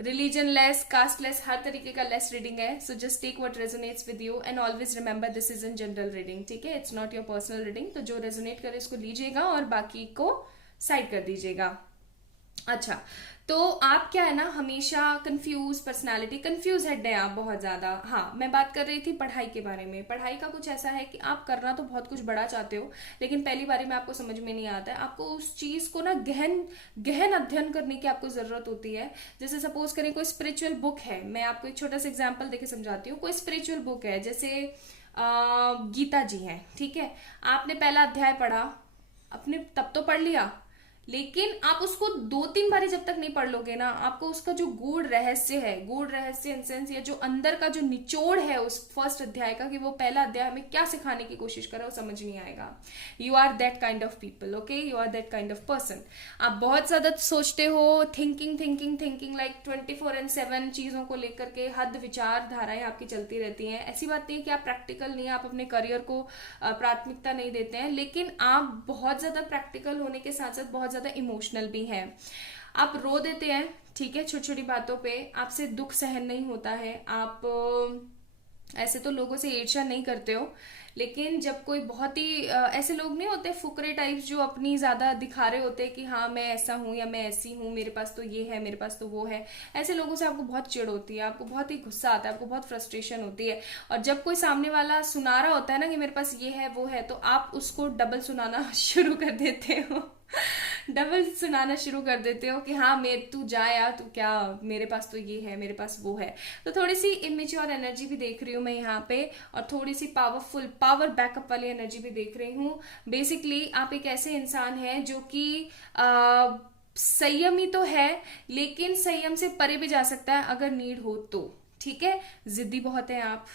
religion less, caste less, हर तरीके का लेस रीडिंग है। So just take what resonates with you and always remember this is in general reading, ठीक है। It's not your personal reading. तो जो रेजोनेट करे उसको लीजिएगा और बाकी को साइड कर दीजिएगा। अच्छा, तो आप क्या है ना, हमेशा कंफ्यूज पर्सनालिटी, कंफ्यूज हेड है आप बहुत ज्यादा। हाँ, मैं बात कर रही थी पढ़ाई के बारे में। पढ़ाई का कुछ ऐसा है कि आप करना तो बहुत कुछ बड़ा चाहते हो, लेकिन पहली बारी में आपको समझ में नहीं आता है। आपको उस चीज को ना गहन गहन अध्ययन करने की आपको जरूरत होती है। जैसे सपोज करें कोई स्पिरिचुअल बुक है, मैं आपको एक छोटा सा एग्जाम्पल देके समझाती हूँ। कोई स्पिरिचुअल बुक है, जैसे गीता जी है, ठीक है। आपने पहला अध्याय पढ़ा, अपने तब तो पढ़ लिया, लेकिन आप उसको 2-3 बारी जब तक नहीं पढ़ लोगे ना, आपको उसका जो गूढ़ रहस्य है, गूढ़ रहस्य इन सेंस, या जो अंदर का जो निचोड़ है उस फर्स्ट अध्याय का, कि वो पहला अध्याय हमें क्या सिखाने की कोशिश कर रहा है, वो समझ नहीं आएगा। You are that kind of people, okay, you are that kind of person. आप बहुत ज्यादा सोचते हो, थिंकिंग थिंकिंग थिंकिंग, लाइक 24/7 चीजों को लेकर के हद विचारधाराएं आपकी चलती रहती हैं। ऐसी बात नहीं है कि आप प्रैक्टिकल नहीं, आप अपने करियर को प्राथमिकता नहीं देते हैं, लेकिन आप बहुत ज्यादा प्रैक्टिकल होने के साथ साथ बहुत ज्यादा इमोशनल भी है। आप रो देते हैं, ठीक है, छोटी छोटी बातों पे। आपसे दुख सहन नहीं होता है। आप ऐसे तो लोगों से ईर्ष्या नहीं करते हो, लेकिन जब कोई बहुत ही ऐसे लोग नहीं होते फुकरे टाइप्स जो अपनी ज्यादा दिखा रहे होते हैं कि हाँ मैं ऐसा हूं या मैं ऐसी हूं, मेरे पास तो ये है, मेरे पास तो वो है, ऐसे लोगों से आपको बहुत चिढ़ होती है, आपको बहुत ही गुस्सा आता है, आपको बहुत फ्रस्ट्रेशन होती है। और जब कोई सामने वाला सुना रहा होता है ना कि मेरे पास ये है वो है, तो आप उसको डबल सुनाना शुरू कर देते हो। डबल सुनाना शुरू कर देते हो कि हाँ मैं, तू जा यार, तू क्या, मेरे पास तो ये है, मेरे पास वो है। तो थोड़ी सी इमेच्योर एनर्जी भी देख रही हूँ मैं यहाँ पे, और थोड़ी सी पावरफुल, पावर बैकअप वाली एनर्जी भी देख रही हूँ। बेसिकली आप एक ऐसे इंसान हैं जो कि संयमी तो है, लेकिन संयम से परे भी जा सकता है अगर नीड हो तो, ठीक है। जिद्दी बहुत है आप,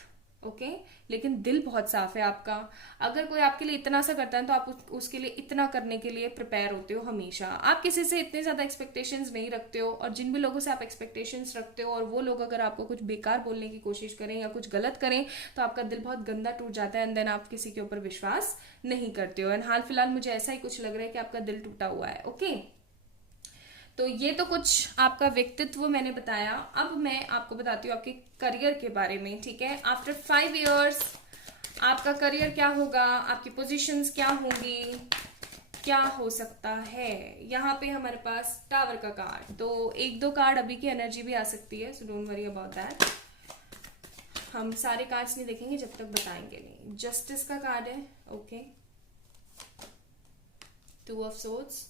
ओके। लेकिन दिल बहुत साफ है आपका। अगर कोई आपके लिए इतना सा करता है तो आप उसके लिए इतना करने के लिए प्रिपेयर होते हो हमेशा। आप किसी से इतने ज्यादा एक्सपेक्टेशंस नहीं रखते हो, और जिन भी लोगों से आप एक्सपेक्टेशंस रखते हो और वो लोग अगर आपको कुछ बेकार बोलने की कोशिश करें या कुछ गलत करें तो आपका दिल बहुत गंदा टूट जाता है, एंड देन आप किसी के ऊपर विश्वास नहीं करते हो। एंड हाल फिलहाल मुझे ऐसा ही कुछ लग रहा है कि आपका दिल टूटा हुआ है। ओके, तो ये तो कुछ आपका व्यक्तित्व मैंने बताया। अब मैं आपको बताती हूँ आपके करियर के बारे में, ठीक है। आफ्टर 5 years आपका करियर क्या होगा, आपकी पोजीशंस क्या होंगी, क्या हो सकता है। यहाँ पे हमारे पास टावर का कार्ड, तो एक दो कार्ड अभी की एनर्जी भी आ सकती है, so don't worry about that. हम सारे कार्ड्स नहीं देखेंगे जब तक बताएंगे नहीं। जस्टिस का कार्ड है, ओके। 2 of Swords,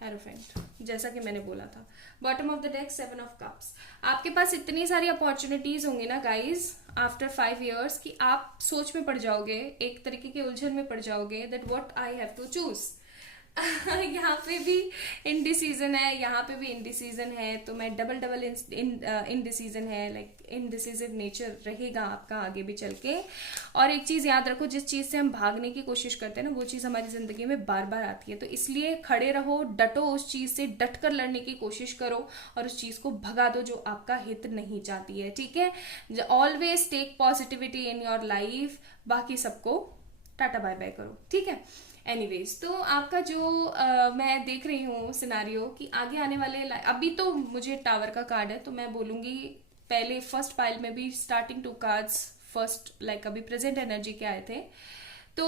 हेरोफेंट, जैसा कि मैंने बोला था। Bottom of the deck 7 of Cups। आपके पास इतनी सारी अपॉर्चुनिटीज होंगी ना गाइज आफ्टर 5 years कि आप सोच में पड़ जाओगे, एक तरीके के उलझन में पड़ जाओगे that what I have to choose. यहाँ पे भी इनडिसीजन है, यहाँ पे भी इनडिसीजन है, तो मैं डबल डबल इनडिसीजन है, लाइक इनडिसीजिव नेचर रहेगा आपका आगे भी चल के। और एक चीज याद रखो, जिस चीज से हम भागने की कोशिश करते हैं ना वो चीज हमारी जिंदगी में बार बार आती है, तो इसलिए खड़े रहो, डटो, उस चीज से डट कर लड़ने की कोशिश करो और उस चीज को भगा दो जो आपका हित नहीं चाहती है, ठीक है। Always take positivity in your life, बाकी सबको टाटा बाय बाय करो, ठीक है। एनीवेज, तो आपका जो मैं देख रही हूँ सिनारियो कि आगे आने वाले अभी तो मुझे टावर का कार्ड है, तो मैं बोलूंगी पहले फर्स्ट पाइल में भी स्टार्टिंग 2 कार्ड्स फर्स्ट लाइक अभी प्रेजेंट एनर्जी के आए थे। तो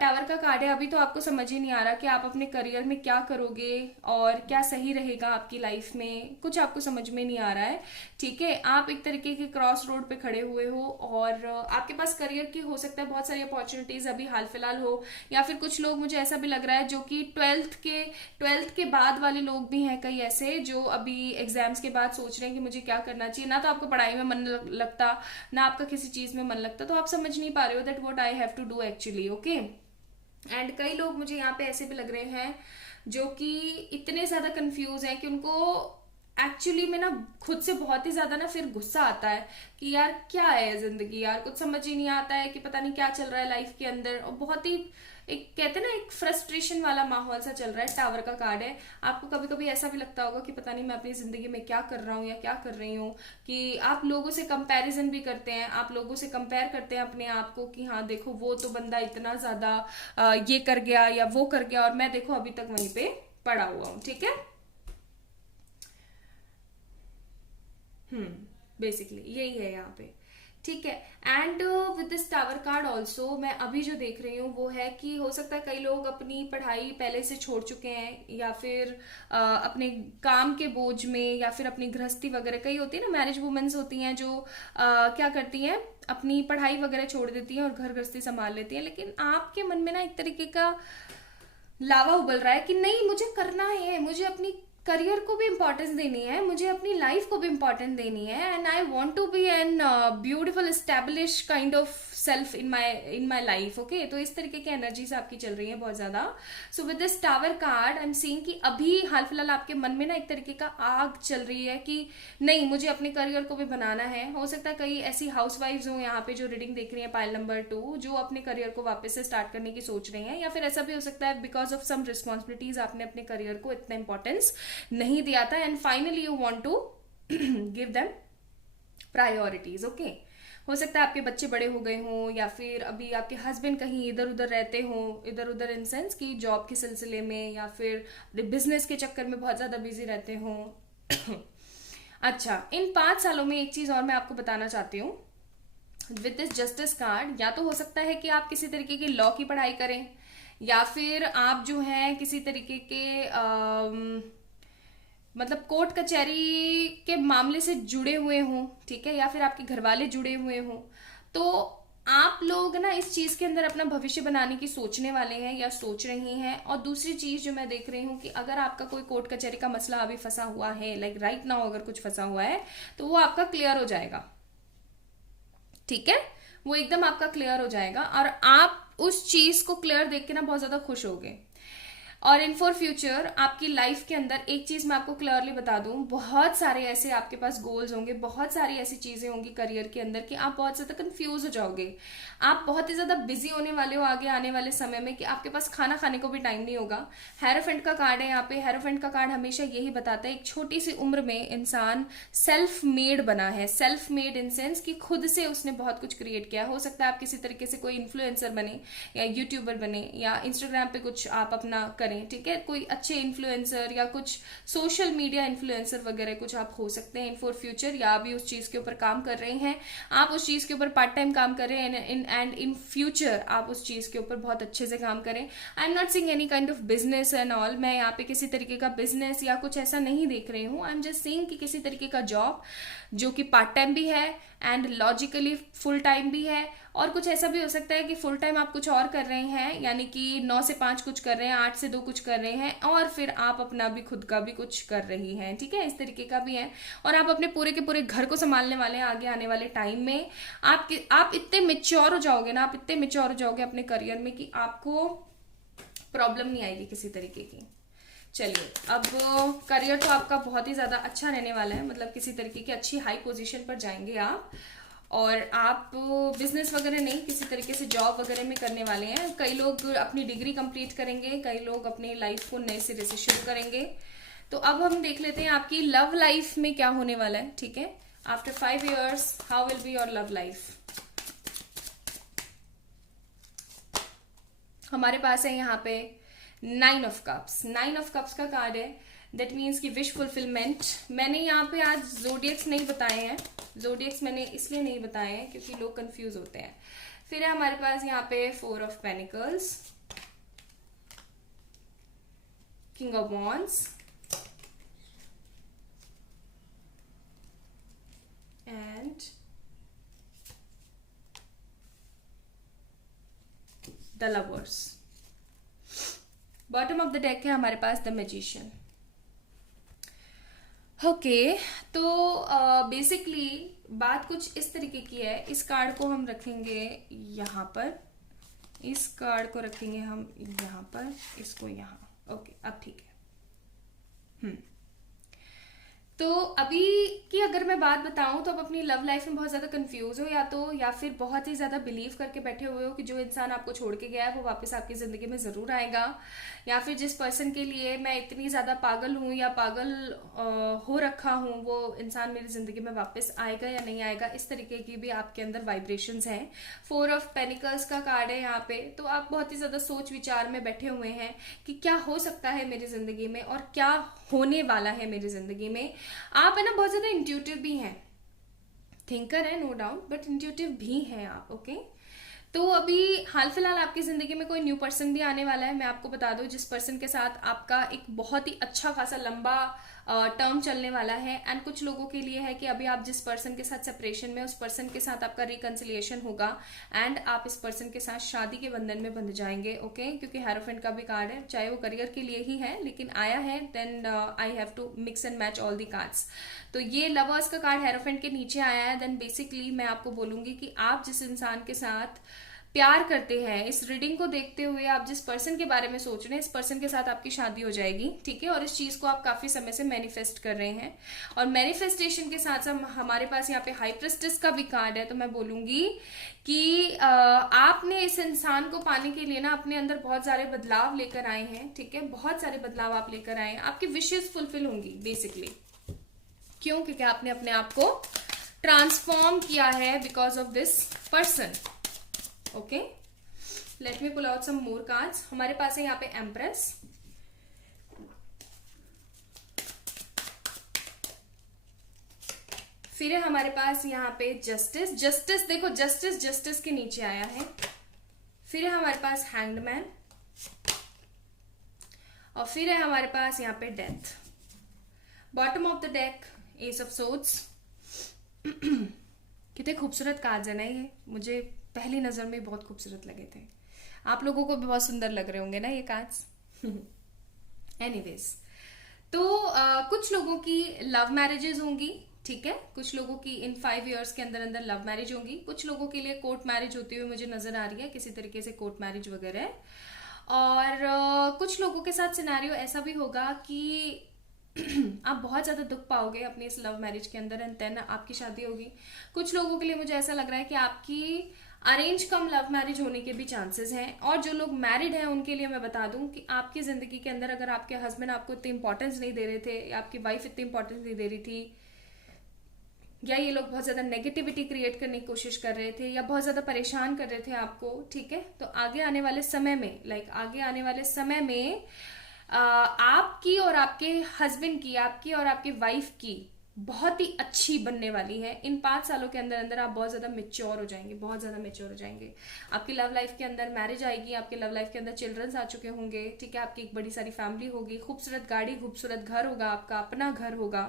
टावर का कार्ड है। अभी तो आपको समझ ही नहीं आ रहा कि आप अपने करियर में क्या करोगे और क्या सही रहेगा आपकी लाइफ में, कुछ आपको समझ में नहीं आ रहा है, ठीक है। आप एक तरीके के क्रॉस रोड पे खड़े हुए हो और आपके पास करियर की हो सकता है बहुत सारी अपॉर्चुनिटीज अभी हाल फिलहाल हो, या फिर कुछ लोग, मुझे ऐसा भी लग रहा है, जो कि ट्वेल्थ के बाद वाले लोग भी हैं कई ऐसे जो अभी एग्जाम्स के बाद सोच रहे हैं कि मुझे क्या करना चाहिए। ना तो आपको पढ़ाई में मन लगता, ना आपका किसी चीज में मन लगता, तो आप समझ नहीं पा रहे हो that what I have to do actually, okay. And कई लोग मुझे यहाँ पे ऐसे भी लग रहे हैं जो कि इतने ज्यादा कंफ्यूज हैं कि उनको एक्चुअली में ना खुद से बहुत ही ज्यादा ना फिर गुस्सा आता है कि यार क्या है जिंदगी, यार कुछ समझ ही नहीं आता है कि पता नहीं क्या चल रहा है लाइफ के अंदर, और बहुत ही एक कहते हैं ना एक फ्रस्ट्रेशन वाला माहौल सा चल रहा है। टावर का कार्ड है। आपको कभी कभी ऐसा भी लगता होगा कि पता नहीं मैं अपनी जिंदगी में क्या कर रहा हूँ या क्या कर रही हूँ, कि आप लोगों से कंपैरिजन भी करते हैं, आप लोगों से कंपेयर करते हैं अपने आप को कि हाँ देखो वो तो बंदा इतना ज्यादा ये कर गया या वो कर गया और मैं देखो अभी तक वहीं पे पड़ा हुआ हूँ, ठीक है। बेसिकली यही है यहाँ पे, ठीक है। And with this tower card also मैं अभी जो देख रही हूँ वो है कि हो सकता है कई लोग अपनी पढ़ाई पहले से छोड़ चुके हैं, या फिर अपने काम के बोझ में, या फिर अपनी गृहस्थी वगैरह, कई होती है ना मैरिज वुमेन्स होती हैं जो क्या करती हैं, अपनी पढ़ाई वगैरह छोड़ देती हैं और घर गृहस्थी संभाल लेती हैं, लेकिन आपके मन में ना एक तरीके का लावा उबल रहा है कि नहीं मुझे करना है, मुझे अपनी करियर को भी इम्पोर्टेंस देनी है, मुझे अपनी लाइफ को भी इम्पोर्टेंस देनी है, and I want to be an beautiful establish kind of self in my life, okay. तो इस तरीके की एनर्जीज आपकी चल रही है बहुत ज्यादा। So with this tower card I am seeing कि अभी हाल फिलहाल आपके मन में ना एक तरीके का आग चल रही है कि नहीं मुझे अपने करियर को भी बनाना है। हो सकता है कई ऐसी हाउसवाइफ्स हो यहाँ पे जो रीडिंग देख रही है पाइल नंबर 2, जो अपने करियर को वापस से स्टार्ट करने की सोच रही हैं, या फिर ऐसा भी हो सकता है बिकॉज ऑफ सम रिस्पॉन्सिबिलिटीज आपने अपने करियर को इतना इंपॉर्टेंस नहीं दिया था, and finally you want to give them priorities, okay. हो सकता है आपके बच्चे बड़े हो गए हों, या फिर अभी आपके हस्बैंड कहीं इधर उधर रहते हों, इधर उधर इन सेंस कि जॉब के सिलसिले में या फिर बिजनेस के चक्कर में बहुत ज्यादा बिजी रहते हों। अच्छा, इन 5 सालों में एक चीज और मैं आपको बताना चाहती हूँ विद दिस जस्टिस कार्ड। या तो हो सकता है कि आप किसी तरीके की लॉ की पढ़ाई करें, या फिर आप जो है किसी तरीके के मतलब कोर्ट कचहरी के मामले से जुड़े हुए हों, ठीक है, या फिर आपके घर वाले जुड़े हुए हों, तो आप लोग ना इस चीज के अंदर अपना भविष्य बनाने की सोचने वाले हैं या सोच रही हैं। और दूसरी चीज जो मैं देख रही हूँ कि अगर आपका कोई कोर्ट कचहरी का मसला अभी फंसा हुआ है, लाइक राइट नाउ अगर कुछ फंसा हुआ है, तो वो आपका क्लियर हो जाएगा, ठीक है। वो एकदम आपका क्लियर हो जाएगा और आप उस चीज को क्लियर देख के ना बहुत ज्यादा खुश होगे। और इन फॉर फ्यूचर आपकी लाइफ के अंदर एक चीज मैं आपको क्लियरली बता दूं, बहुत सारे ऐसे आपके पास गोल्स होंगे, बहुत सारी ऐसी चीजें होंगी करियर के अंदर कि आप बहुत ज्यादा कंफ्यूज हो जाओगे। आप बहुत ही ज्यादा बिजी होने वाले हो आगे आने वाले समय में कि आपके पास खाना खाने को भी टाइम नहीं होगा। हेरोफेंट का कार्ड है यहाँ पे। हेरोफेंट का कार्ड हमेशा यही बताता है एक छोटी सी उम्र में इंसान सेल्फ मेड बना है। सेल्फ मेड इन सेंस कि खुद से उसने बहुत कुछ क्रिएट किया। हो सकता है आप किसी तरीके से कोई इन्फ्लुएंसर बने या यूट्यूबर बने या इंस्टाग्राम पे कुछ आप अपना करें, ठीक है, कोई अच्छे इन्फ्लुएंसर या कुछ सोशल मीडिया इन्फ्लुएंसर वगैरह कुछ आप हो सकते हैं इन फॉर फ्यूचर, या अभी उस चीज के ऊपर काम कर रहे हैं, आप उस चीज के ऊपर पार्ट टाइम काम कर रहे हैं एंड इन फ्यूचर आप उस चीज के ऊपर बहुत अच्छे से काम करें। I am not seeing any kind of business and all. मैं यहाँ पे किसी तरीके का बिजनेस या कुछ ऐसा नहीं देख रही हूँ। आई एम जस्ट सीइंग कि किसी तरीके का जॉब जो कि पार्ट टाइम भी है एंड लॉजिकली फुल टाइम भी है, और कुछ ऐसा भी हो सकता है कि फुल टाइम आप कुछ और कर रहे हैं, यानी कि 9 से 5 कुछ कर रहे हैं, 8 से 2 कुछ कर रहे हैं, और फिर आप अपना भी खुद का भी कुछ कर रही हैं, ठीक है, इस तरीके का भी है। और आप अपने पूरे के पूरे घर को संभालने वाले हैं आगे आने वाले टाइम में। आप इतने मेच्योर हो जाओगे ना, आप इतने मेच्योर हो जाओगे अपने करियर में कि आपको प्रॉब्लम नहीं आएगी किसी तरीके की। चलिए, अब करियर तो आपका बहुत ही ज्यादा अच्छा रहने वाला है, मतलब किसी तरीके की अच्छी हाई पोजीशन पर जाएंगे आप, और आप बिजनेस वगैरह नहीं, किसी तरीके से जॉब वगैरह में करने वाले हैं। कई लोग अपनी डिग्री कंप्लीट करेंगे, कई लोग अपनी लाइफ को नए सिरे से शुरू करेंगे। तो अब हम देख लेते हैं आपकी लव लाइफ में क्या होने वाला है, ठीक है। After 5 years how will be your love life. हमारे पास है यहाँ पे 9 of Cups। 9 of Cups का कार्ड है, दैट मीन्स की विश फुलफिलमेंट। मैंने यहाँ पे आज जोडियक्स नहीं बताए हैं। जोडियक्स मैंने इसलिए नहीं बताए हैं क्योंकि लोग कंफ्यूज होते हैं। फिर है हमारे पास यहाँ पे 4 of Pentacles, King of Wands and the lovers. Bottom of the deck है हमारे पास द मैजिशियन। ओके, तो बेसिकली बात कुछ इस तरीके की है। इस कार्ड को हम रखेंगे यहाँ पर, इस कार्ड को रखेंगे हम यहाँ पर, इसको यहाँ। ओके, अब ठीक है। तो अभी की अगर मैं बात बताऊं तो आप अपनी लव लाइफ में बहुत ज्यादा कंफ्यूज हो, या फिर बहुत ही ज्यादा बिलीव करके बैठे हुए हो कि जो इंसान आपको छोड़ के गया है वो वापस आपकी जिंदगी में जरूर आएगा, या फिर जिस पर्सन के लिए मैं इतनी ज्यादा पागल हूं या पागल हो रखा हूं वो इंसान मेरी जिंदगी में वापस आएगा या नहीं आएगा, इस तरीके की भी आपके अंदर वाइब्रेशंस हैं। 4 of Pentacles का कार्ड है यहाँ पे। तो आप बहुत ही ज्यादा सोच विचार में बैठे हुए हैं कि क्या हो सकता है मेरी जिंदगी में और क्या होने वाला है मेरी जिंदगी में। आप है ना बहुत ज्यादा इंट्यूटिव भी हैं, थिंकर है नो डाउट, बट इंट्यूटिव भी हैं आप। ओके, तो अभी हाल फिलहाल आपकी जिंदगी में कोई न्यू पर्सन भी आने वाला है। मैं आपको बता दूं, जिस पर्सन के साथ आपका एक बहुत ही अच्छा खासा लंबा टर्म चलने वाला है। एंड कुछ लोगों के लिए है कि अभी आप जिस पर्सन के साथ सेपरेशन में, उस पर्सन के साथ आपका रिकंसिलिएशन होगा एंड आप इस पर्सन के साथ शादी के बंधन में बंध जाएंगे। ओके, क्योंकि हेरोफेंट का भी कार्ड है, चाहे वो करियर के लिए ही है लेकिन आया है, then I have to mix and match all the cards. तो ये लवर्स का कार्ड हेरोफेंट के नीचे आया है। देन बेसिकली मैं आपको बोलूंगी कि आप जिस इंसान के साथ प्यार करते हैं, इस रीडिंग को देखते हुए आप जिस पर्सन के बारे में सोच रहे हैं, इस पर्सन के साथ आपकी शादी हो जाएगी, ठीक है। और इस चीज को आप काफी समय से मैनिफेस्ट कर रहे हैं, और मैनिफेस्टेशन के साथ साथ हमारे पास यहाँ पे हाई प्रेस्टिस का भी कार्ड है। तो मैं बोलूंगी कि आपने इस इंसान को पाने के लिए ना अपने अंदर बहुत सारे बदलाव लेकर आए हैं, ठीक है, बहुत सारे बदलाव आप लेकर आए हैं। आपकी विशेष फुलफिल होंगी बेसिकली। क्यों? क्योंकि आपने अपने आप को ट्रांसफॉर्म किया है because of this person. Okay, let me pull out some more cards. हमारे पास है यहाँ पे एम्प्रेस, फिर है हमारे पास यहाँ पे जस्टिस। जस्टिस देखो, जस्टिस जस्टिस के नीचे आया है। फिर है हमारे पास हैंग्ड, और फिर है हमारे पास यहाँ पे death. Bottom of the deck S of swords. कितने खूबसूरत कार्ड्स है ना ये, मुझे पहली नजर में बहुत खूबसूरत लगे थे। आप लोगों को भी बहुत सुंदर लग रहे होंगे ना ये कार्ड्स। एनीवेज, तो कुछ लोगों की लव मैरिजेस होंगी, ठीक है, कुछ लोगों की इन 5 years के अंदर अंदर लव मैरिज होंगी। कुछ लोगों के लिए कोर्ट मैरिज होती हुई मुझे नजर आ रही है, किसी तरीके से कोर्ट मैरिज वगैरह। और कुछ लोगों के साथ सिनेरियो ऐसा भी होगा कि आप बहुत ज्यादा दुख पाओगे अपनी इस लव मैरिज के अंदर, एंड देन आपकी शादी होगी। कुछ लोगों के लिए मुझे ऐसा लग रहा है कि आपकी अरेंज कम लव मैरिज होने के भी चांसेस हैं। और जो लोग मैरिड हैं उनके लिए मैं बता दूं कि आपकी जिंदगी के अंदर अगर आपके हस्बैंड आपको इतनी इंपॉर्टेंस नहीं दे रहे थे, या आपकी वाइफ इतनी इंपॉर्टेंस नहीं दे रही थी, या ये लोग बहुत ज्यादा नेगेटिविटी क्रिएट करने की कोशिश कर रहे थे, या बहुत ज्यादा परेशान कर रहे थे आपको, ठीक है, तो आगे आने वाले समय में आगे आने वाले समय में आपकी और आपके हस्बैंड की, आपकी और आपकी वाइफ की बहुत ही अच्छी बनने वाली है। इन 5 सालों के अंदर अंदर आप बहुत ज्यादा मेच्योर हो जाएंगे, बहुत ज्यादा मेच्योर हो जाएंगे। आपकी लव लाइफ के अंदर मैरिज आएगी, आपके लव लाइफ के अंदर चिल्ड्रंस आ चुके होंगे, ठीक है, आपकी एक बड़ी सारी फैमिली होगी, खूबसूरत गाड़ी, खूबसूरत घर होगा, आपका अपना घर होगा,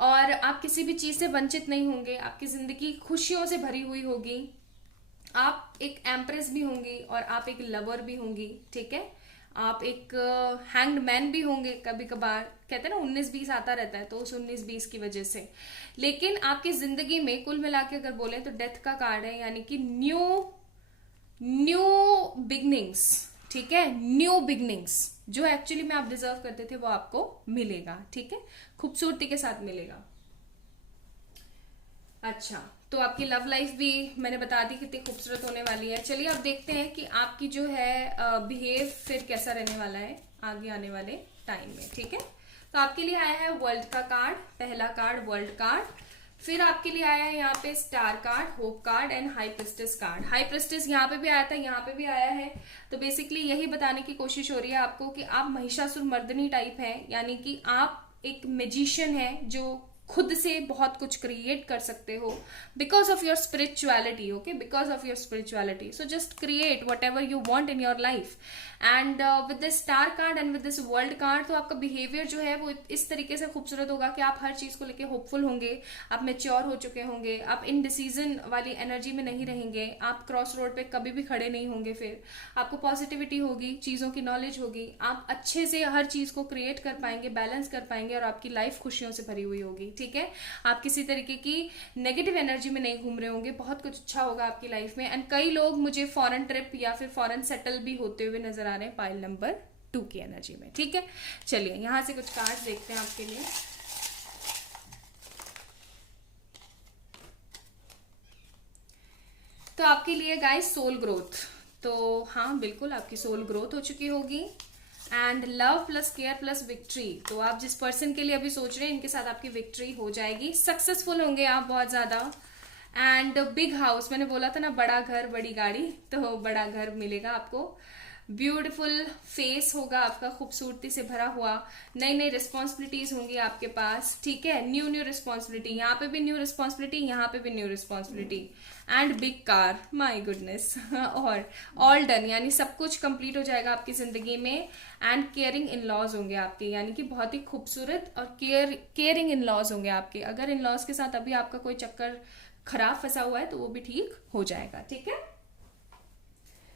और आप किसी भी चीज से वंचित नहीं होंगे। आपकी जिंदगी खुशियों से भरी हुई होगी। आप एक एम्प्रेस भी होंगी और आप एक लवर भी होंगी, ठीक है। आप एक हैंग्ड मैन भी होंगे, कभी कभार कहते हैं ना 19-20 आता रहता है, तो उस 19-20 की वजह से। लेकिन आपकी जिंदगी में कुल मिला के अगर बोले तो डेथ का कार्ड है, यानी कि न्यू बिगनिंग्स, ठीक है, न्यू बिगनिंग्स। जो एक्चुअली में आप डिजर्व करते थे वो आपको मिलेगा, ठीक है, खूबसूरती के साथ मिलेगा। अच्छा, तो आपकी लव लाइफ भी मैंने बता दी कितनी खूबसूरत होने वाली है। चलिए अब देखते हैं कि आपकी जो है बिहेव फिर कैसा रहने वाला है आगे आने वाले टाइम में, ठीक है। तो आपके लिए आया है वर्ल्ड का कार्ड, पहला कार्ड वर्ल्ड कार्ड। फिर आपके लिए आया है यहाँ पे star card, hope card and high prestige card. High prestige यहाँ पे भी आया था, यहाँ पे भी आया है। तो बेसिकली यही बताने की कोशिश हो रही है आपको कि आप महिषासुर मर्दिनी टाइप है, यानी कि आप एक मैजिशियन है जो खुद से बहुत कुछ क्रिएट कर सकते हो because of your spirituality, okay, because of your spirituality. So just create what ever you want in your life. And with this star card and with this world card, तो आपका बिहेवियर जो है वो इस तरीके से खूबसूरत होगा कि आप हर चीज को लेके होपफुल होंगे, आप मेच्योर हो चुके होंगे, आप इनडिसीजन वाली एनर्जी में नहीं रहेंगे, आप क्रॉस रोड पे कभी भी खड़े नहीं होंगे। फिर आपको पॉजिटिविटी होगी, चीजों की नॉलेज होगी, आप अच्छे से हर चीज को क्रिएट कर पाएंगे, बैलेंस कर पाएंगे, और आपकी लाइफ खुशियों से भरी हुई होगी, ठीक है। आप किसी तरीके की नेगेटिव एनर्जी में नहीं घूम रहे होंगे, बहुत कुछ अच्छा होगा आपकी लाइफ में। एंड कई लोग मुझे फॉरेन ट्रिप या फिर फॉरेन सेटल भी होते हुए नजर आ रहे हैं पाइल नंबर 2 की एनर्जी में, ठीक है। चलिए यहां से कुछ कार्ड्स देखते हैं आपके लिए। तो आपके लिए गाइस सोल ग्रोथ, तो हाँ बिल्कुल आपकी सोल ग्रोथ हो चुकी होगी। And love plus care plus victory, तो आप जिस पर्सन के लिए अभी सोच रहे हैं इनके साथ आपकी विक्ट्री हो जाएगी, सक्सेसफुल होंगे आप बहुत ज्यादा। एंड बिग हाउस, मैंने बोला था ना बड़ा घर बड़ी गाड़ी, तो बड़ा घर मिलेगा आपको। ब्यूटीफुल फेस होगा आपका, खूबसूरती से भरा हुआ। नई नई रिस्पॉन्सिबिलिटीज होंगी आपके पास, ठीक है, न्यू रिस्पॉन्सिबिलिटी, यहाँ पे भी न्यू रिस्पॉन्सिबिलिटी, यहाँ पे भी new responsibility. And big car, my goodness, और ऑल डन, यानी सब कुछ कंप्लीट हो जाएगा आपकी जिंदगी में। एंड केयरिंग इन लॉज होंगे आपके, यानी कि बहुत ही खूबसूरत और केयरिंग इन लॉज होंगे आपके। अगर इन लॉज के साथ अभी आपका कोई चक्कर खराब फंसा हुआ है तो वो भी ठीक हो जाएगा, ठीक है।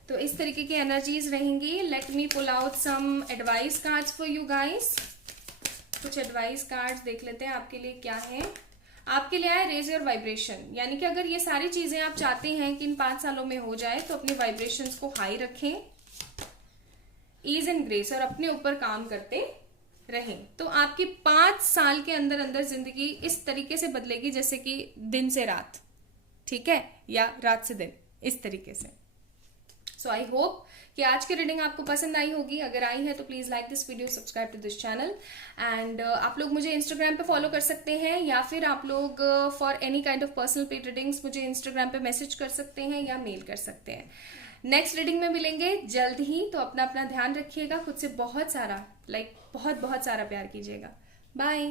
तो इस तरीके की एनर्जीज रहेंगी। Let me pull out some advice cards for you guys. कुछ एडवाइस कार्ड्स देख लेते हैं आपके लिए क्या है। आपके लिए है रेज योर वाइब्रेशन, यानी कि अगर ये सारी चीजें आप चाहते हैं कि इन 5 सालों में हो जाए तो अपने वाइब्रेशंस को हाई रखें, ईज एंड ग्रेस, और अपने ऊपर काम करते रहें। तो आपकी 5 साल के अंदर अंदर जिंदगी इस तरीके से बदलेगी जैसे कि दिन से रात, ठीक है, या रात से दिन, इस तरीके से। सो आई होप कि आज की रीडिंग आपको पसंद आई होगी। अगर आई है तो please like this video, subscribe to this channel. And आप लोग मुझे इंस्टाग्राम पे फॉलो कर सकते हैं, या फिर आप लोग for any kind of personal paid readings मुझे इंस्टाग्राम पे मैसेज कर सकते हैं या मेल कर सकते हैं। नेक्स्ट रीडिंग में मिलेंगे जल्द ही, तो अपना ध्यान रखिएगा, खुद से बहुत सारा बहुत सारा प्यार कीजिएगा। बाय।